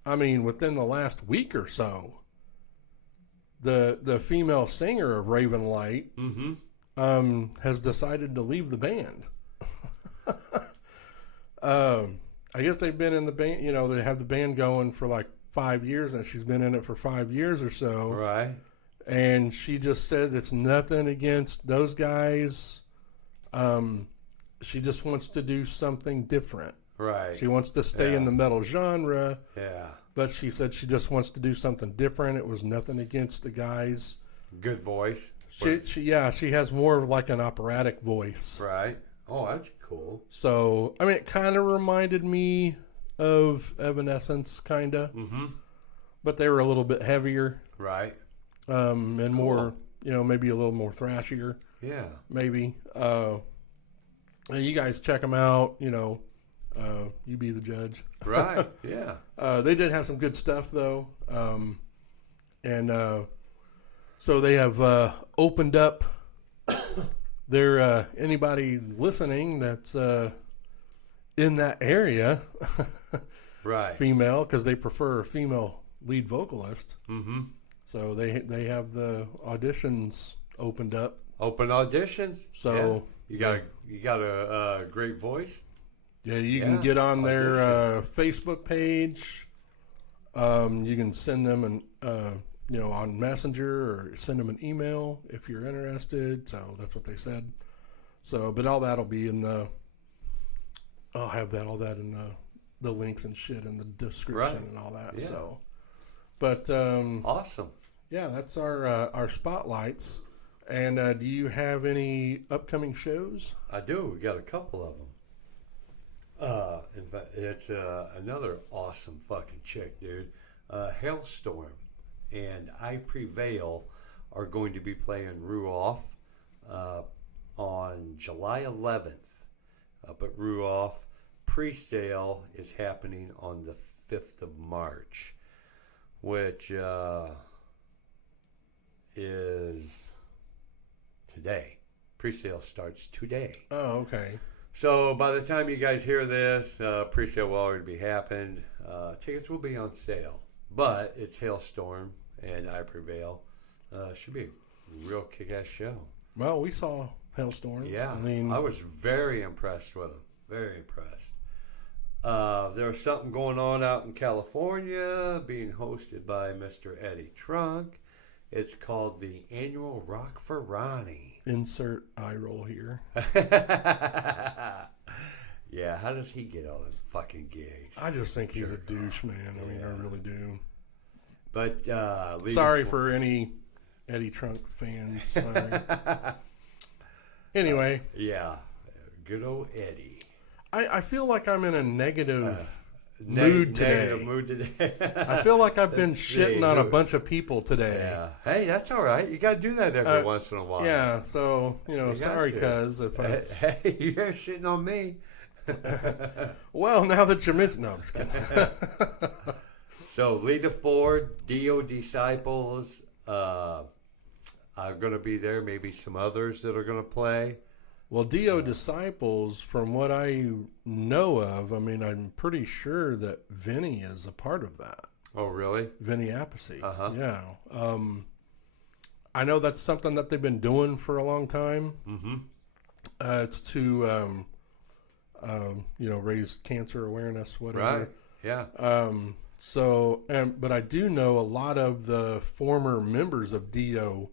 within the last week or so, the female singer of Ravenlight has decided to leave the band. I guess they've been in the band, they have the band going for like 5 years, and she's been in it for 5 years or so. Right. And she just said it's nothing against those guys. She just wants to do something different. Right. She wants to stay in the metal genre. Yeah. But she said she just wants to do something different. It was nothing against the guys. Good voice. She has more of like an operatic voice. Right. Oh, that's cool. So, it kind of reminded me of Evanescence, kind of. Mm-hmm. But they were a little bit heavier. Right. And more, maybe a little more thrashier. Yeah. Maybe. You guys check them out, you be the judge. Right, yeah. They did have some good stuff, though. And So they have opened up their anybody listening that's in that area, right? Female, because they prefer a female lead vocalist. Mm-hmm. So they have the auditions opened up. Open auditions. So yeah. you got a great voice. Yeah, you can get on their Facebook page. You can send them on Messenger or send them an email if you're interested. So that's what they said. So, but all that'll be in I'll have all that in the links and shit in the description and all that. Yeah. So, but awesome. Yeah, that's our spotlights. And do you have any upcoming shows? I do. We got a couple of them. In fact, it's another awesome fucking chick, dude. Hailstorm and I Prevail are going to be playing Ruoff on July 11th up at Ruoff. Pre-sale is happening on the 5th of March, which is today. Pre-sale starts today. Oh, okay. So by the time you guys hear this, pre-sale will already be happened. Tickets will be on sale, but it's Hailstorm and I Prevail. Should be a real kick-ass show. Well, we saw Hailstorm. Yeah, I was very impressed with them. Very impressed. There's something going on out in California, being hosted by Mr. Eddie Trunk. It's called the Annual Rock for Ronnie. Insert eye roll here. Yeah, how does he get all the fucking gigs? I just think he's a douche, man. I mean, I really do. But sorry for any Eddie Trunk fans. Sorry. Anyway. Yeah, good old Eddie. I feel like I'm in a negative mood today. I feel like I've been shitting on a bunch of people today. Yeah. Hey, that's all right. You got to do that every once in a while. Yeah. So sorry, cuz if I. Hey, you're shitting on me. Well, now that you mention, no, I'm just kidding. So, Lita Ford, Dio Disciples are going to be there. Maybe some others that are going to play. Well, Dio Disciples, from what I know of, I mean, I'm pretty sure that Vinny is a part of that. Oh, really? Vinny Appice. Uh-huh. Yeah. I know that's something that they've been doing for a long time. Mm-hmm. It's to, raise cancer awareness, whatever. Right. Yeah. But I do know a lot of the former members of Dio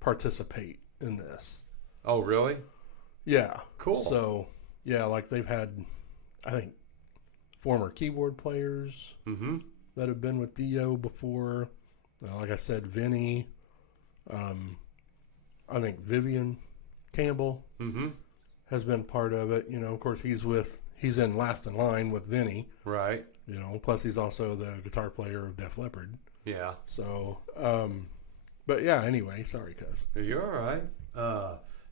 participate in this. Oh, really? Yeah. Cool. So, yeah, like they've had, I think, former keyboard players that have been with Dio before. Like I said, Vinny. I think Vivian Campbell has been part of it. You know, of course, he's in Last in Line with Vinny. Right. You know, plus he's also the guitar player of Def Leppard. Yeah. So, but yeah, anyway, sorry, cuz. You're all right.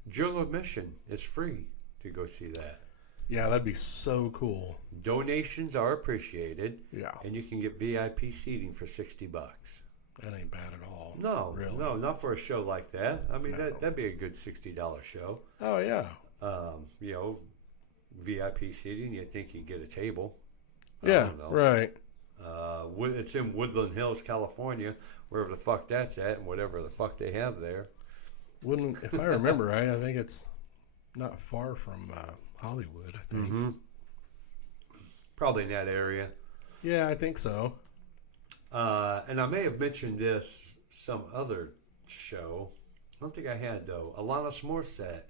Jewel Admission, it's free to go see that. Yeah, that'd be so cool. Donations are appreciated. Yeah. And you can get VIP seating for $60. That ain't bad at all. No, really. No, not for a show like that. I mean, that'd be a good $60 show. Oh, yeah. VIP seating, you think you'd get a table. Yeah, right. It's in Woodland Hills, California, wherever the fuck that's at, and whatever the fuck they have there. If I remember right, I think it's not far from Hollywood, I think. Mm-hmm. Probably in that area. Yeah, I think so. And I may have mentioned this some other show. I don't think I had, though. Alanis Morissette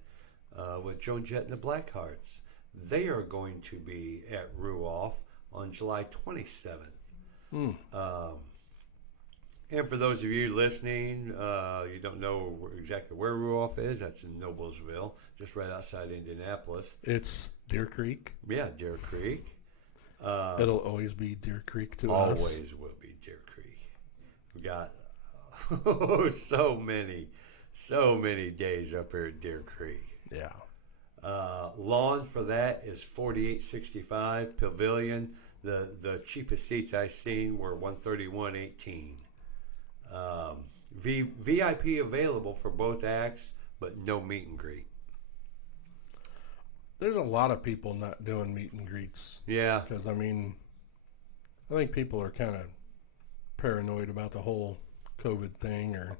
with Joan Jett and the Blackhearts. They are going to be at Ruoff on July 27th. And for those of you listening, you don't know exactly where Ruoff is. That's in Noblesville, just right outside Indianapolis. It's Deer Creek. Yeah, Deer Creek. It'll always be Deer Creek to us. us. Always will be Deer Creek. We got so many days up here at Deer Creek. Yeah. Lawn for that is $48.65. Pavilion, the cheapest seats I've seen were $131.18. VIP available for both acts, but no meet and greet. There's a lot of people not doing meet and greets. Yeah. Because, I mean, I think people are kind of paranoid about the whole COVID thing or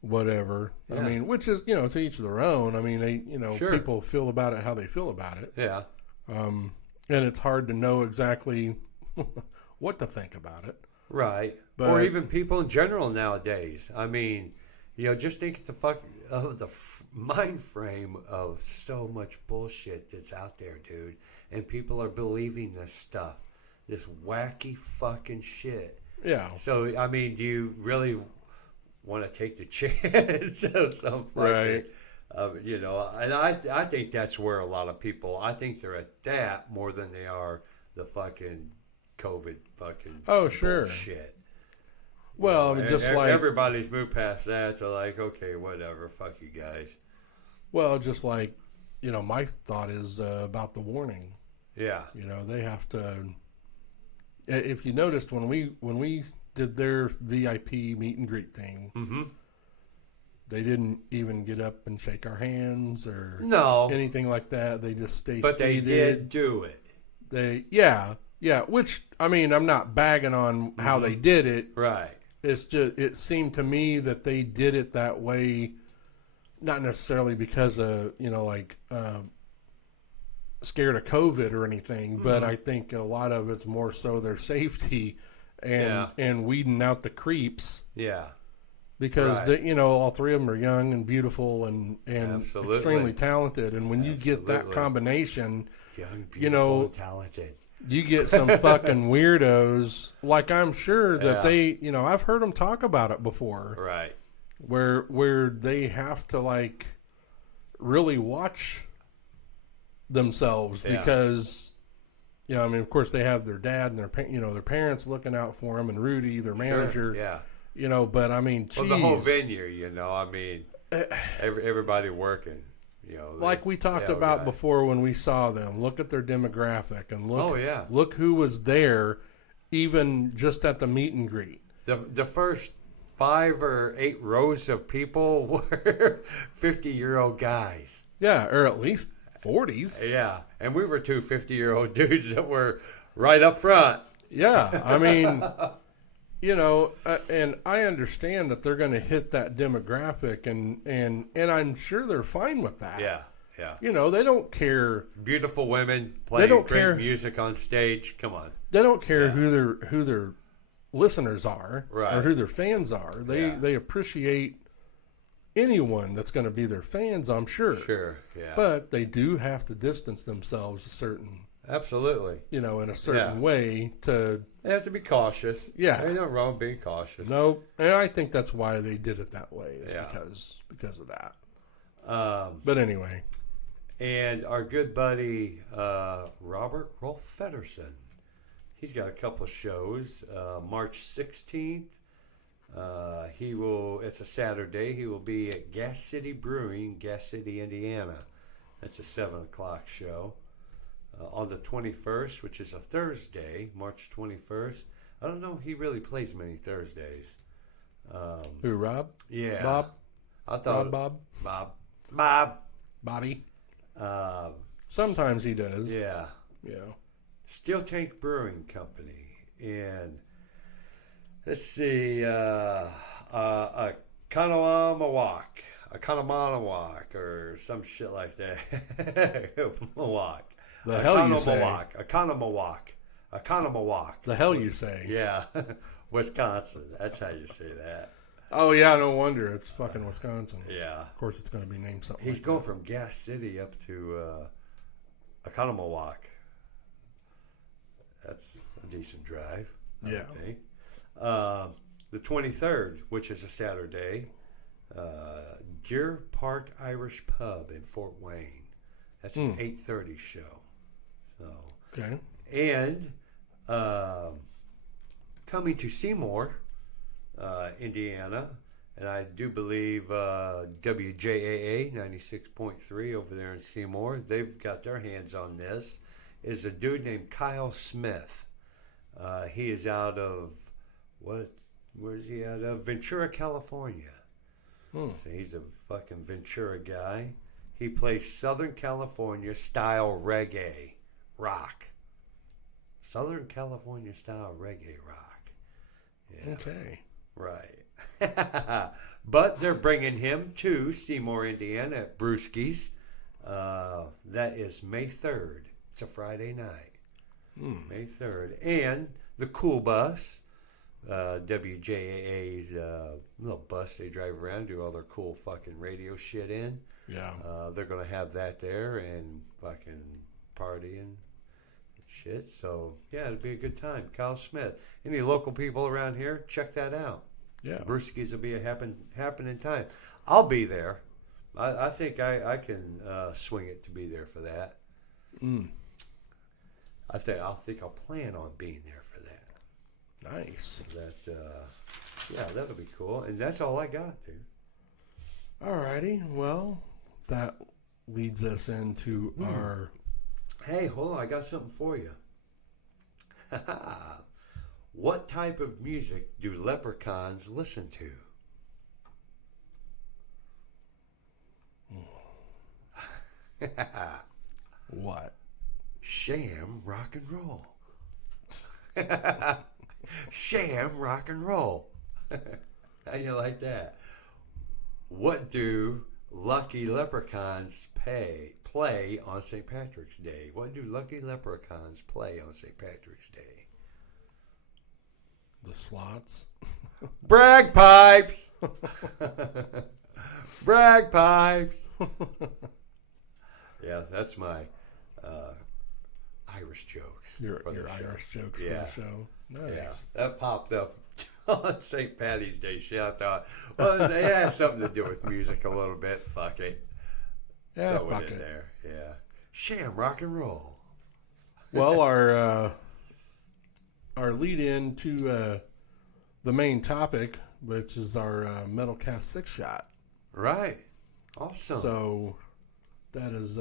whatever. Yeah. I mean, which is, to each their own. I mean, they, Sure. people feel about it how they feel about it. Yeah. And it's hard to know exactly what to think about it. Right. But, or even people in general nowadays. I mean, just think of the mind frame of so much bullshit that's out there, dude. And people are believing this stuff. This wacky fucking shit. Yeah. So, I mean, do you really want to take the chance of some fucking... Right. And I think that's where a lot of people... I think they're at that more than they are the fucking COVID fucking bullshit. Well, just like... Everybody's moved past that. They're like, okay, whatever. Fuck you guys. Well, just like, my thought is about the warning. Yeah. They have to... If you noticed, when we did their VIP meet and greet thing, they didn't even get up and shake our hands or anything like that. They just stayed But seated. they did do it. Yeah. Which, I mean, I'm not bagging on how they did it. Right. It's just, it seemed to me that they did it that way, not necessarily because of, scared of COVID or anything, but I think a lot of it's more so their safety and weeding out the creeps. Yeah. Because all three of them are young and beautiful and extremely talented, and when you get that combination, young, beautiful, and talented, you get some fucking weirdos. Like I'm sure that they, I've heard them talk about it before, right? Where they have to like really watch themselves because, I mean, of course they have their dad and their parents looking out for them, and Rudy, their manager, but I mean, well, the whole venue, I mean, everybody working, like we talked about before when we saw them. Look at their demographic and look who was there, even just at the meet and greet. The first 5 or 8 rows of people were 50-year-old guys. Yeah, or at least 40s. Yeah, and we were 2 50-year-old dudes that were right up front. Yeah, I mean, and I understand that they're going to hit that demographic, and I'm sure they're fine with that. Yeah. They don't care. Beautiful women playing great music on stage. Come on. They don't care who their listeners are or who their fans are. They appreciate anyone that's going to be their fans, I'm sure. Sure, yeah. But they do have to distance themselves absolutely. In a certain way to... They have to be cautious. Yeah. Ain't no wrong being cautious. No, and I think that's why they did it that way. Because of that. But anyway. And our good buddy, Robert Rolf Feddersen, he's got a couple of shows. March 16th. It's a Saturday. He will be at Gas City Brewing, Gas City, Indiana. That's a 7:00 show. On the 21st, which is a Thursday, March 21st. I don't know if he really plays many Thursdays. Who, Rob? Yeah. Bob? I thought Bob? Bobby? Sometimes he does. Yeah. Yeah. Steel Tank Brewing Company. And let's see, Economawak, or some shit like that. Mawak. The hell you say? Economawak. The hell you say? Yeah. Wisconsin. That's how you say that. Oh, yeah, no wonder. It's fucking Wisconsin. Yeah. Of course it's going to be named something. He's going from Gas City up to Economawak. That's a decent drive, I think. The 23rd, which is a Saturday, Deer Park Irish Pub in Fort Wayne. That's an 8:30 show. So, okay. And coming to Seymour, Indiana, and I do believe WJAA 96.3 over there in Seymour, they've got their hands on this, is a dude named Kyle Smith. He is out of, where's he at? Ventura, California. So he's a fucking Ventura guy. He plays Southern California style reggae rock. Southern California style reggae rock. Yeah. Okay. Right. But they're bringing him to Seymour, Indiana at Brewski's. That is May 3rd. It's a Friday night. May 3rd. And the Cool Bus, WJAA's little bus they drive around, do all their cool fucking radio shit in. Yeah. They're going to have that there and fucking partying and shit. So, yeah, it'll be a good time. Kyle Smith. Any local people around here, check that out. Yeah. Brewski's will be a happening time. I'll be there. I think I can swing it to be there for that. I think I'll plan on being there for that. Nice. That yeah, that'll be cool. And that's all I got, dude. Alrighty. Well, that leads us into our. Hey, hold on. I got something for you. What type of music do leprechauns listen to? What? Sham rock and roll. Sham rock and roll. How you like that? What do lucky leprechauns play on St. Patrick's Day? What do lucky leprechauns play on St. Patrick's Day? The slots. Bragpipes. Bragpipes. Yeah, that's my Irish jokes. Your Irish jokes for the show. Nice. Yeah, that popped up on St. Patty's Day shit. I thought, well, it has something to do with music a little bit. Fuck it. Yeah, Throw fuck it in it. there. Yeah. Sham rock and roll. Well, our lead in to the main topic, which is our Metal Cast 6 shot. Right. Awesome. So that is.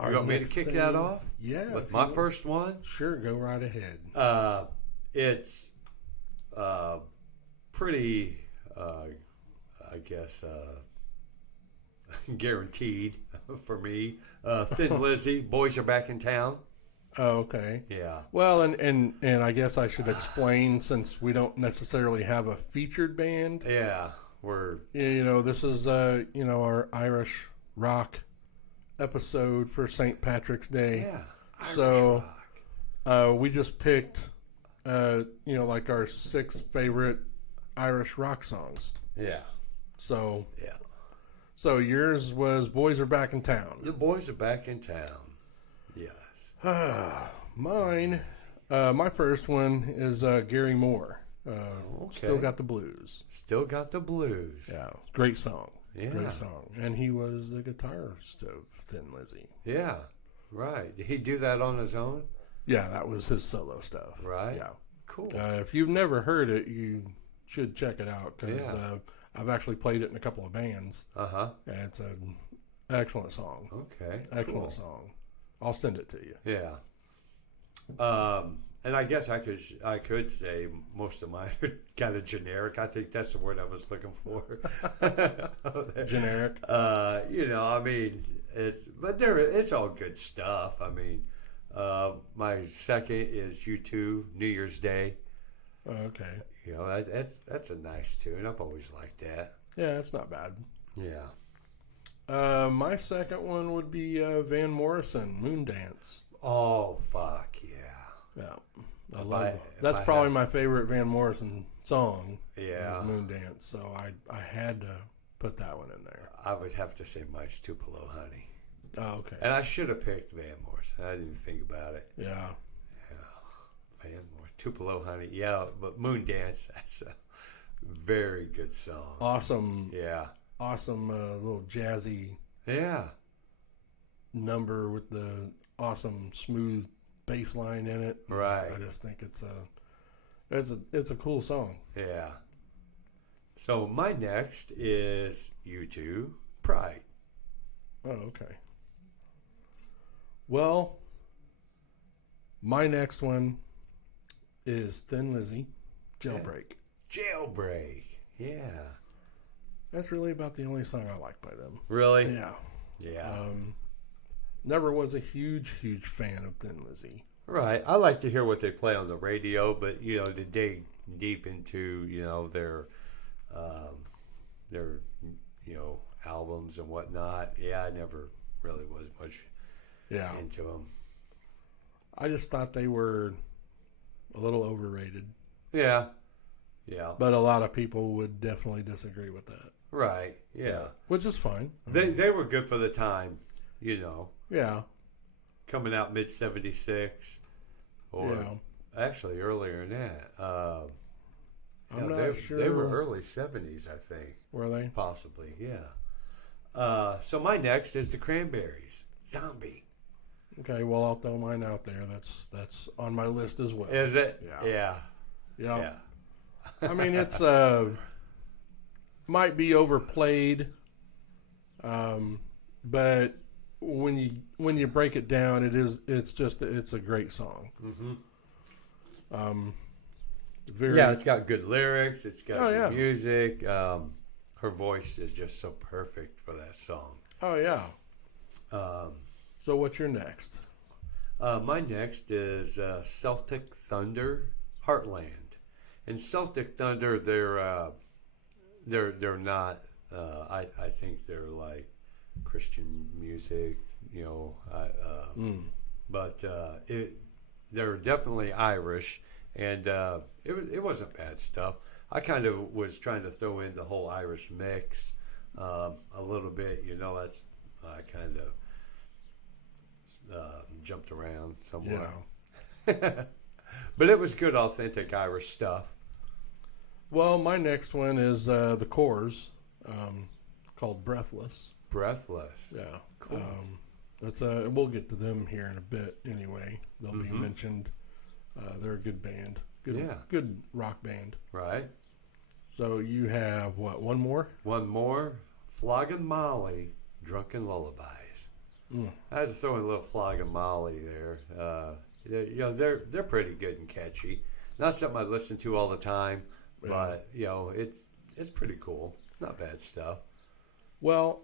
You want me to kick that off? Yeah. With my first one? Sure, go right ahead. It's pretty, I guess, guaranteed for me. Thin Lizzy, Boys Are Back in Town. Oh, okay. Yeah. Well, and I guess I should explain, since we don't necessarily have a featured band. Yeah. This is, our Irish rock episode for St. Patrick's Day. Yeah. Irish rock. We just picked, like our 6 favorite Irish rock songs. Yeah. So. Yeah. So yours was Boys Are Back in Town. The Boys Are Back in Town. Yes. Mine, my first one is Gary Moore. Okay. Still Got the Blues. Still Got the Blues. Yeah, great song. Yeah. Great song. And he was the guitarist of Thin Lizzy. Yeah, right. Did he do that on his own? Yeah, that was his solo stuff. Right. Yeah. Cool. If you've never heard it, you should check it out, because I've actually played it in a couple of bands. Uh-huh. And it's an excellent song. Okay. Excellent song. I'll send it to you. Yeah. And I guess I could say most of mine are kind of generic. I think that's the word I was looking for. Generic. I mean, it's all good stuff. I mean, my second is U2, New Year's Day. Oh, okay. That's a nice tune. I've always liked that. Yeah, it's not bad. Yeah. My second one would be Van Morrison, Moondance. Oh, fuck yeah. Yeah. I love it. That's probably my favorite Van Morrison song. Yeah. Is Moondance. So I had to put that one in there. I would have to say mine's Tupelo Honey. Oh, okay. And I should have picked Van Morrison. I didn't think about it. Yeah. Yeah. Van Morrison. Tupelo Honey. Yeah, but Moondance, that's a very good song. Awesome. Yeah. Awesome little jazzy number with the awesome smooth bass line in it. Right. I just think it's a cool song. Yeah. So my next is U2, Pride. Oh, okay. Well, my next one is Thin Lizzy, Jailbreak. Jailbreak. Yeah. That's really about the only song I like by them. Really? Yeah. Yeah. Never was a huge fan of Thin Lizzy. Right. I like to hear what they play on the radio, but to dig deep into their albums and whatnot. Yeah, I never really was much into them. I just thought they were a little overrated. Yeah. Yeah. But a lot of people would definitely disagree with that. Right. Yeah. Which is fine. They were good for the time, Yeah. Coming out mid-'76 or actually earlier than that. I'm not sure. They were early 70s, I think. Were they? Possibly, yeah. So my next is the Cranberries, Zombie. Okay, well, I'll throw mine out there. That's on my list as well. Is it? Yeah. Yeah. I mean, it's might be overplayed, but when you break it down, it's a great song. Mm-hmm. It's got good lyrics. It's got good music. Her voice is just so perfect for that song. Oh yeah. So what's your next? My next is Celtic Thunder, Heartland. And Celtic Thunder, they're not. I think they're like Christian music, but they're definitely Irish, and it wasn't bad stuff. I kind of was trying to throw in the whole Irish mix a little bit. That's I kind of jumped around somewhat. Yeah. But it was good, authentic Irish stuff. Well, my next one is the Corrs, called Breathless. Breathless. Yeah. Cool. We'll get to them here in a bit anyway. They'll be mentioned. They're a good band. Good rock band. Right. So you have what? One more? One more. Flogging Molly, Drunken Lullabies. I had to throw in a little Flogging Molly there. They're pretty good and catchy. Not something I listen to all the time, but it's pretty cool. Not bad stuff. Well,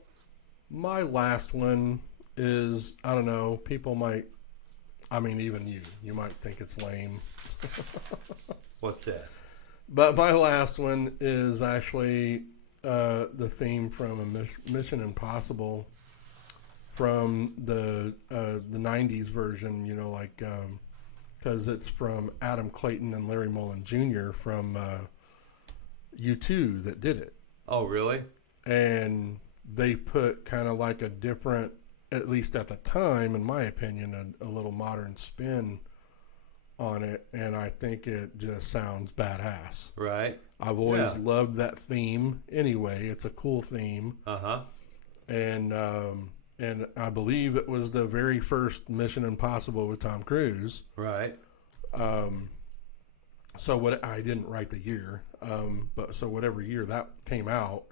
my last one is, I don't know, even you might think it's lame. What's that? But my last one is actually the theme from a Mission Impossible from the 90s version, because it's from Adam Clayton and Larry Mullen Jr. from U2 that did it. Oh, really? And they put kind of like a different, at least at the time, in my opinion, a little modern spin on it, and I think it just sounds badass. Right. I've always loved that theme anyway. It's a cool theme. Uh-huh. And I believe it was the very first Mission Impossible with Tom Cruise. Right. So I didn't write the year, but so whatever year that came out,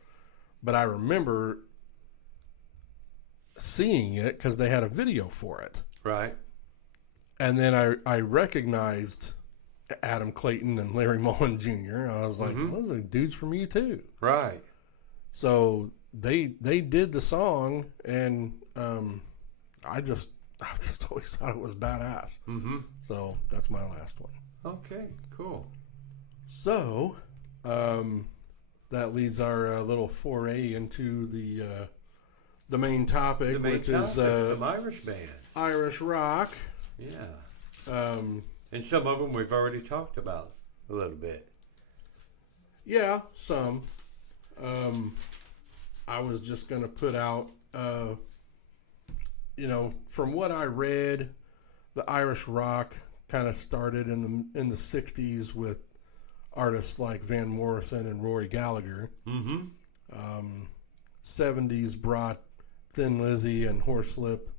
but I remember seeing it because they had a video for it. Right. And then I recognized Adam Clayton and Larry Mullen Jr. I was like, those are dudes from U2. Right. So they did the song, and I just always thought it was badass. Mm-hmm. So that's my last one. Okay, cool. So that leads our little foray into the main topic, which is some Irish bands. Irish rock. Yeah. And some of them we've already talked about a little bit. Yeah, some. I was just going to put out, from what I read, the Irish rock kind of started in the 60s with artists like Van Morrison and Rory Gallagher. Mm-hmm. 70s brought Thin Lizzy and Horselip,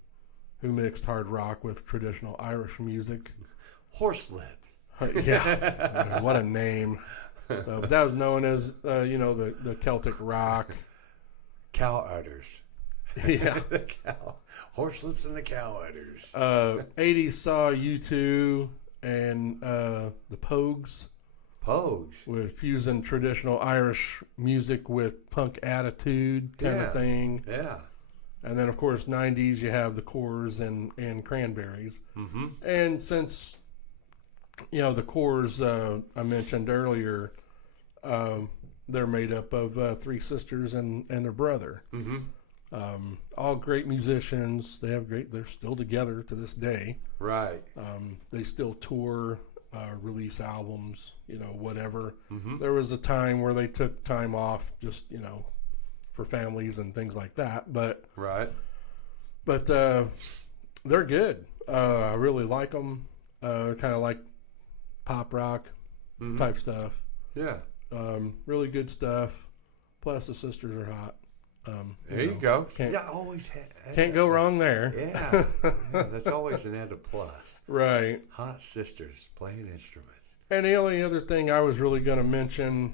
who mixed hard rock with traditional Irish music. Horselip. Yeah. What a name. But that was known as, the Celtic rock. Cow udders. Yeah. Horselips and the cow udders. 80s saw U2 and the Pogues. Pogues. With fusing traditional Irish music with punk attitude kind of thing. Yeah. And then, of course, 90s, you have the Corrs and Cranberries. Mm-hmm. And since, the Corrs I mentioned earlier, they're made up of three sisters and their brother. Mm-hmm. All great musicians. They're still together to this day. Right. They still tour, release albums, whatever. Mm-hmm. There was a time where they took time off just, for families and things like that. But they're good. I really like them. Kind of like pop rock type stuff. Yeah. Really good stuff. Plus the sisters are hot. There you go. Can't go wrong there. Yeah. That's always an added plus. Right. Hot sisters playing instruments. And the only other thing I was really going to mention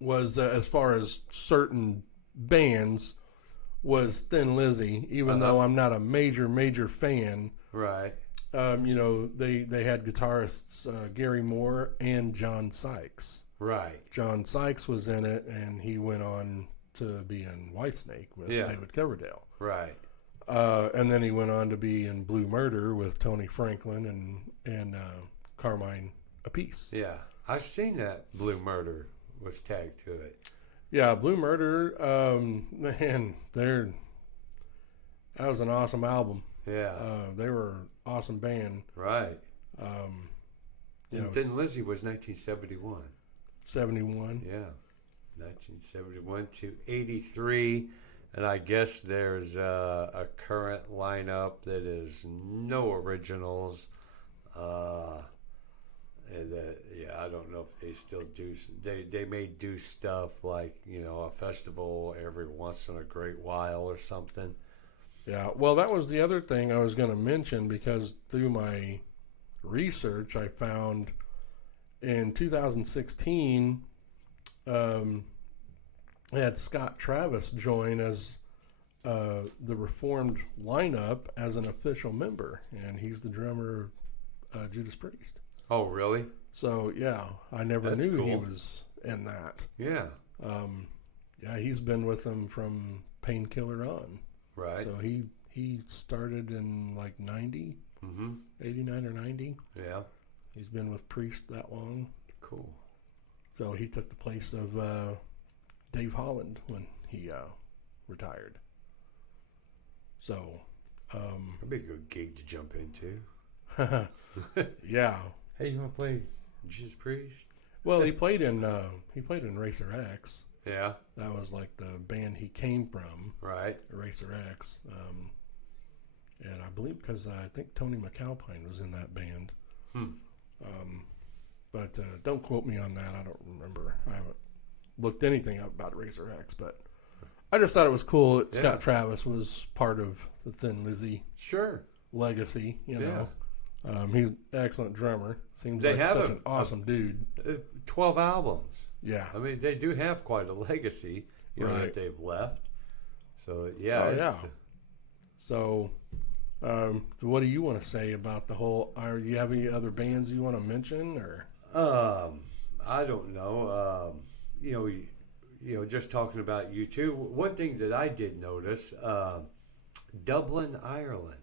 was as far as certain bands was Thin Lizzy, even though I'm not a major fan. Right. They had guitarists Gary Moore and John Sykes. Right. John Sykes was in it, and he went on to be in Whitesnake with David Coverdale. Right. And then he went on to be in Blue Murder with Tony Franklin and Carmine Appice. Yeah. I've seen that Blue Murder was tagged to it. Yeah, Blue Murder, man, that was an awesome album. Yeah. They were an awesome band. Right. And Thin Lizzy was 1971. 71. Yeah. 1971 to 83. And I guess there's a current lineup that is no originals. I don't know if they still do. They may do stuff like, a festival every once in a great while or something. Yeah, well, that was the other thing I was going to mention, because through my research, I found in 2016, I had Scott Travis join as the Reformed lineup as an official member, and he's the drummer of Judas Priest. Oh, really? So, yeah, I never That's knew cool. he was in that. Yeah. He's been with them from Painkiller on. Right. So he started in like 90, 89 or 90. Yeah. He's been with Priest that long. Cool. So he took the place of Dave Holland when he retired. So. That'd be a good gig to jump into. Yeah. Hey, you want to play Jesus Priest? Well, he played in Racer X. Yeah. That was like the band he came from. Right. Racer X. And I believe because I think Tony McAlpine was in that band. But don't quote me on that. I don't remember. I haven't looked anything up about Racer X, but I just thought it was cool that Scott Travis was part of the Thin Lizzy legacy, Yeah. He's an excellent drummer. Seems They like have such an awesome dude. 12 albums. Yeah. I mean, they do have quite a legacy, that they've left. So, yeah. Yeah. So, what do you want to say about the whole? Do you have any other bands you want to mention, or? I don't know. Just talking about U2. One thing that I did notice, Dublin, Ireland.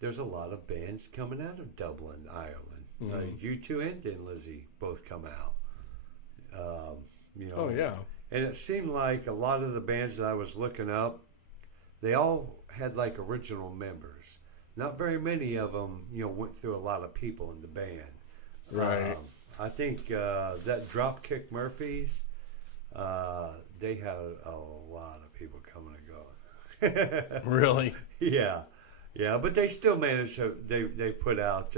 There's a lot of bands coming out of Dublin, Ireland. U2 and Thin Lizzy both come out. Oh yeah. And it seemed like a lot of the bands that I was looking up, they all had like original members. Not very many of them, went through a lot of people in the band. Right. I think that Dropkick Murphys, they had a lot of people coming and going. Really? Yeah. Yeah, but they still managed to, they put out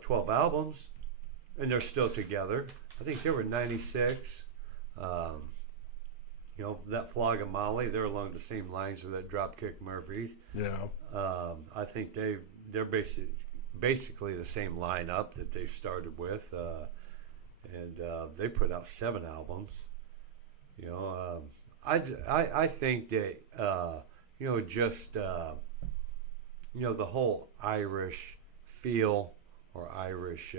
12 albums, and they're still together. I think they were 96. That Flog Molly, they're along the same lines of that Dropkick Murphys. Yeah. I think they're basically the same lineup that they started with, and they put out 7 albums. I think that the whole Irish feel or Irish,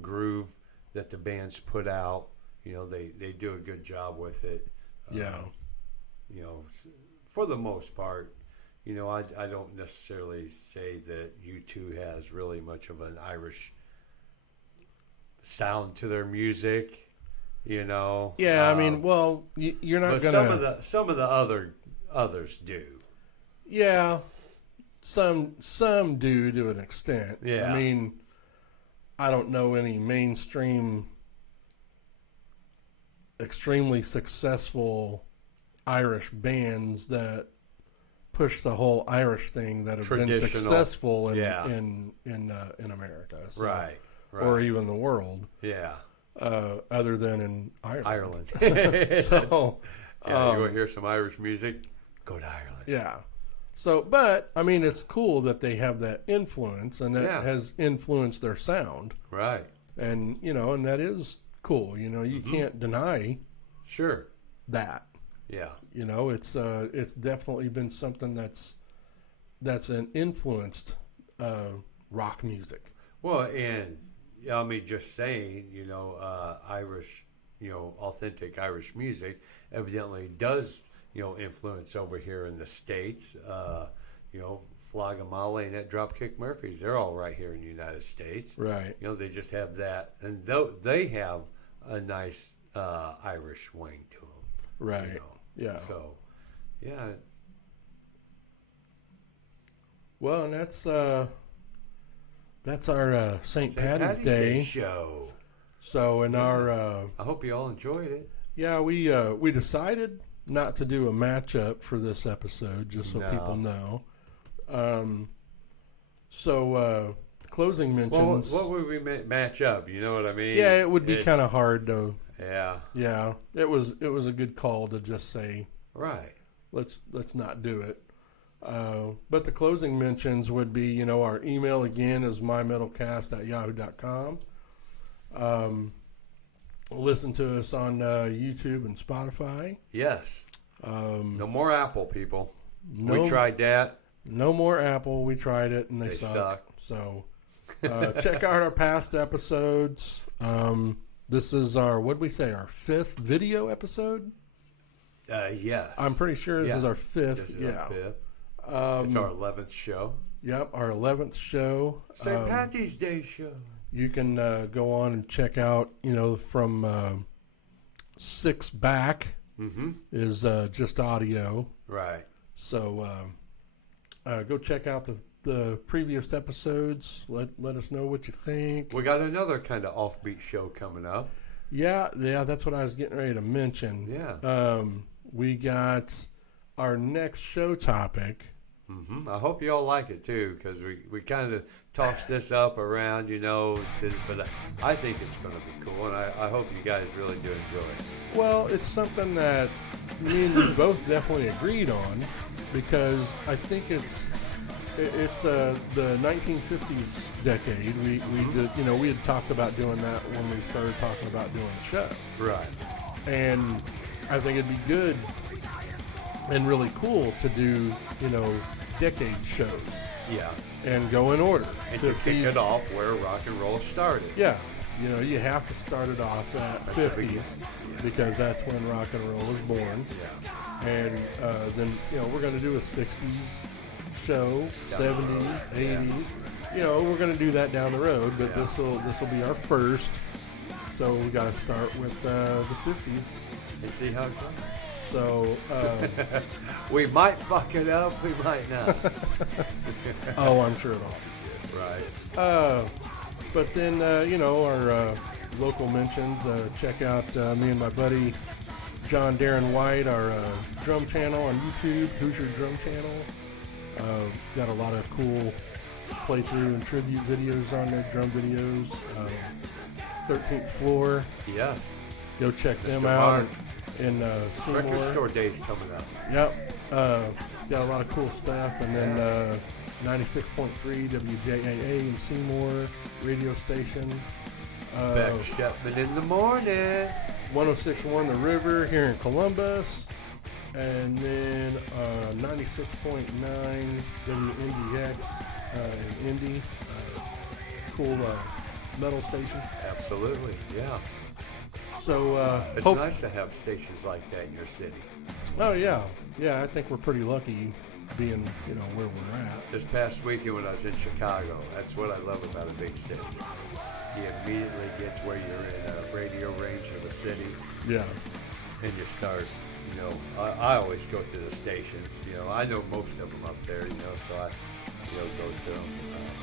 groove that the bands put out. They do a good job with it. For the most part, I don't necessarily say that U2 has really much of an Irish sound to their music. Yeah, I mean, well, you're not gonna. Some of the others do. Yeah, some do to an extent. Yeah, I mean, I don't know any mainstream, extremely successful Irish bands that push the whole Irish thing that have been successful in America, so, right, or even the world. Yeah. Other than in Ireland. So, you want to hear some Irish music? Go to Ireland. Yeah. So, but I mean, it's cool that they have that influence, and that has influenced their sound. Right. And and that is cool. You can't deny. Sure. That. Yeah. It's definitely been something that's an influenced rock music. Well, and I mean, just saying, Irish, authentic Irish music evidently does, influence over here in the States. Flog Molly and that Dropkick Murphys, they're all right here in the United States. Right. They just have that, and they have a nice Irish wing to them. Right. Yeah. So, yeah. Well, and that's our St. Patty's Day show. So in our, I hope you all enjoyed it. Yeah, we decided not to do a matchup for this episode, just so people know. Closing mentions. Well, what would we match up? You know what I mean? Yeah, it would be kind of hard to. Yeah. Yeah, it was a good call to just say, right. Let's not do it. But the closing mentions would be, our email again is mymetalcast@yahoo.com. Listen to us on YouTube and Spotify. Yes. No more Apple, people. No, we tried that. No more Apple. We tried it and they suck. So check out our past episodes. This is our, what'd we say, our 5th video episode? Yes. I'm pretty sure this is our 5th. This is our 5th. It's our 11th show. Yep, our 11th show. St. Patty's Day show. You can go on and check out, from 6 back is just audio. Right. So go check out the previous episodes. Let us know what you think. We got another kind of offbeat show coming up. Yeah, that's what I was getting ready to mention. Yeah. We got our next show topic. I hope you all like it too, because we kind of tossed this up around, but I think it's going to be cool, and I hope you guys really do enjoy it. Well, it's something that me and you both definitely agreed on, because I think it's the 1950s decade. We did, we had talked about doing that when we started talking about doing the show. Right. And I think it'd be good and really cool to do, decade shows. Yeah. And go in order. And to kick it off where rock and roll started. Yeah. You have to start it off at 50s because that's when rock and roll was born. Yeah. And then, we're going to do a 60s show, 70s, 80s. We're going to do that down the road, but this will be our first. So we got to start with the 50s. And see how it goes. So we might fuck it up, we might not. Oh, I'm sure it'll. Right. But then our local mentions. Check out me and my buddy John Darren White, our drum channel on YouTube, Hoosier Drum Channel. Got a lot of cool playthrough and tribute videos on there, drum videos. 13th Floor. Yes. Go check them out. In Seymour. Record store days coming up. Yep. Got a lot of cool stuff. And then 96.3 WJAA in Seymour radio station. Beck Shepman in the morning. 106.1 The River here in Columbus. And then 96.9 WNDX in Indy. Cool metal station. Absolutely, yeah. So it's nice to have stations like that in your city. Oh yeah, I think we're pretty lucky being where we're at. This past weekend when I was in Chicago, that's what I love about a big city. You immediately get to where you're in a radio range of the city. Yeah. And you start, I always go through the stations. I know most of them up there, so I go to them.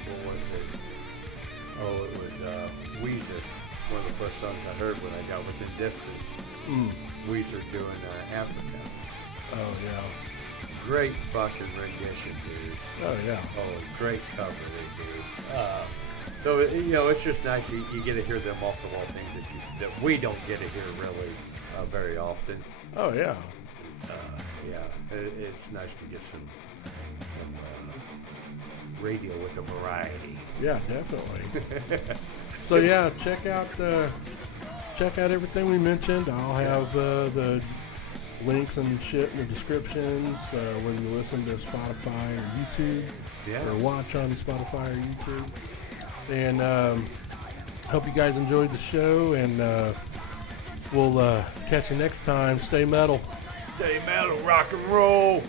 What was it? Oh, it was Weezer. One of the first songs I heard when I got within distance. Weezer doing Africa. Oh, yeah. Great fucking rendition, dude. Oh, yeah. Oh, great cover they do. So, it's just nice you get to hear them off-the-wall things that we don't get to hear really very often. Oh, yeah. It's nice to get some radio with a variety. Yeah, definitely. So yeah, check out everything we mentioned. I'll have the links and shit in the descriptions when you listen to Spotify or YouTube, or watch on Spotify or YouTube. And hope you guys enjoyed the show, and we'll catch you next time. Stay metal. Stay metal, rock and roll.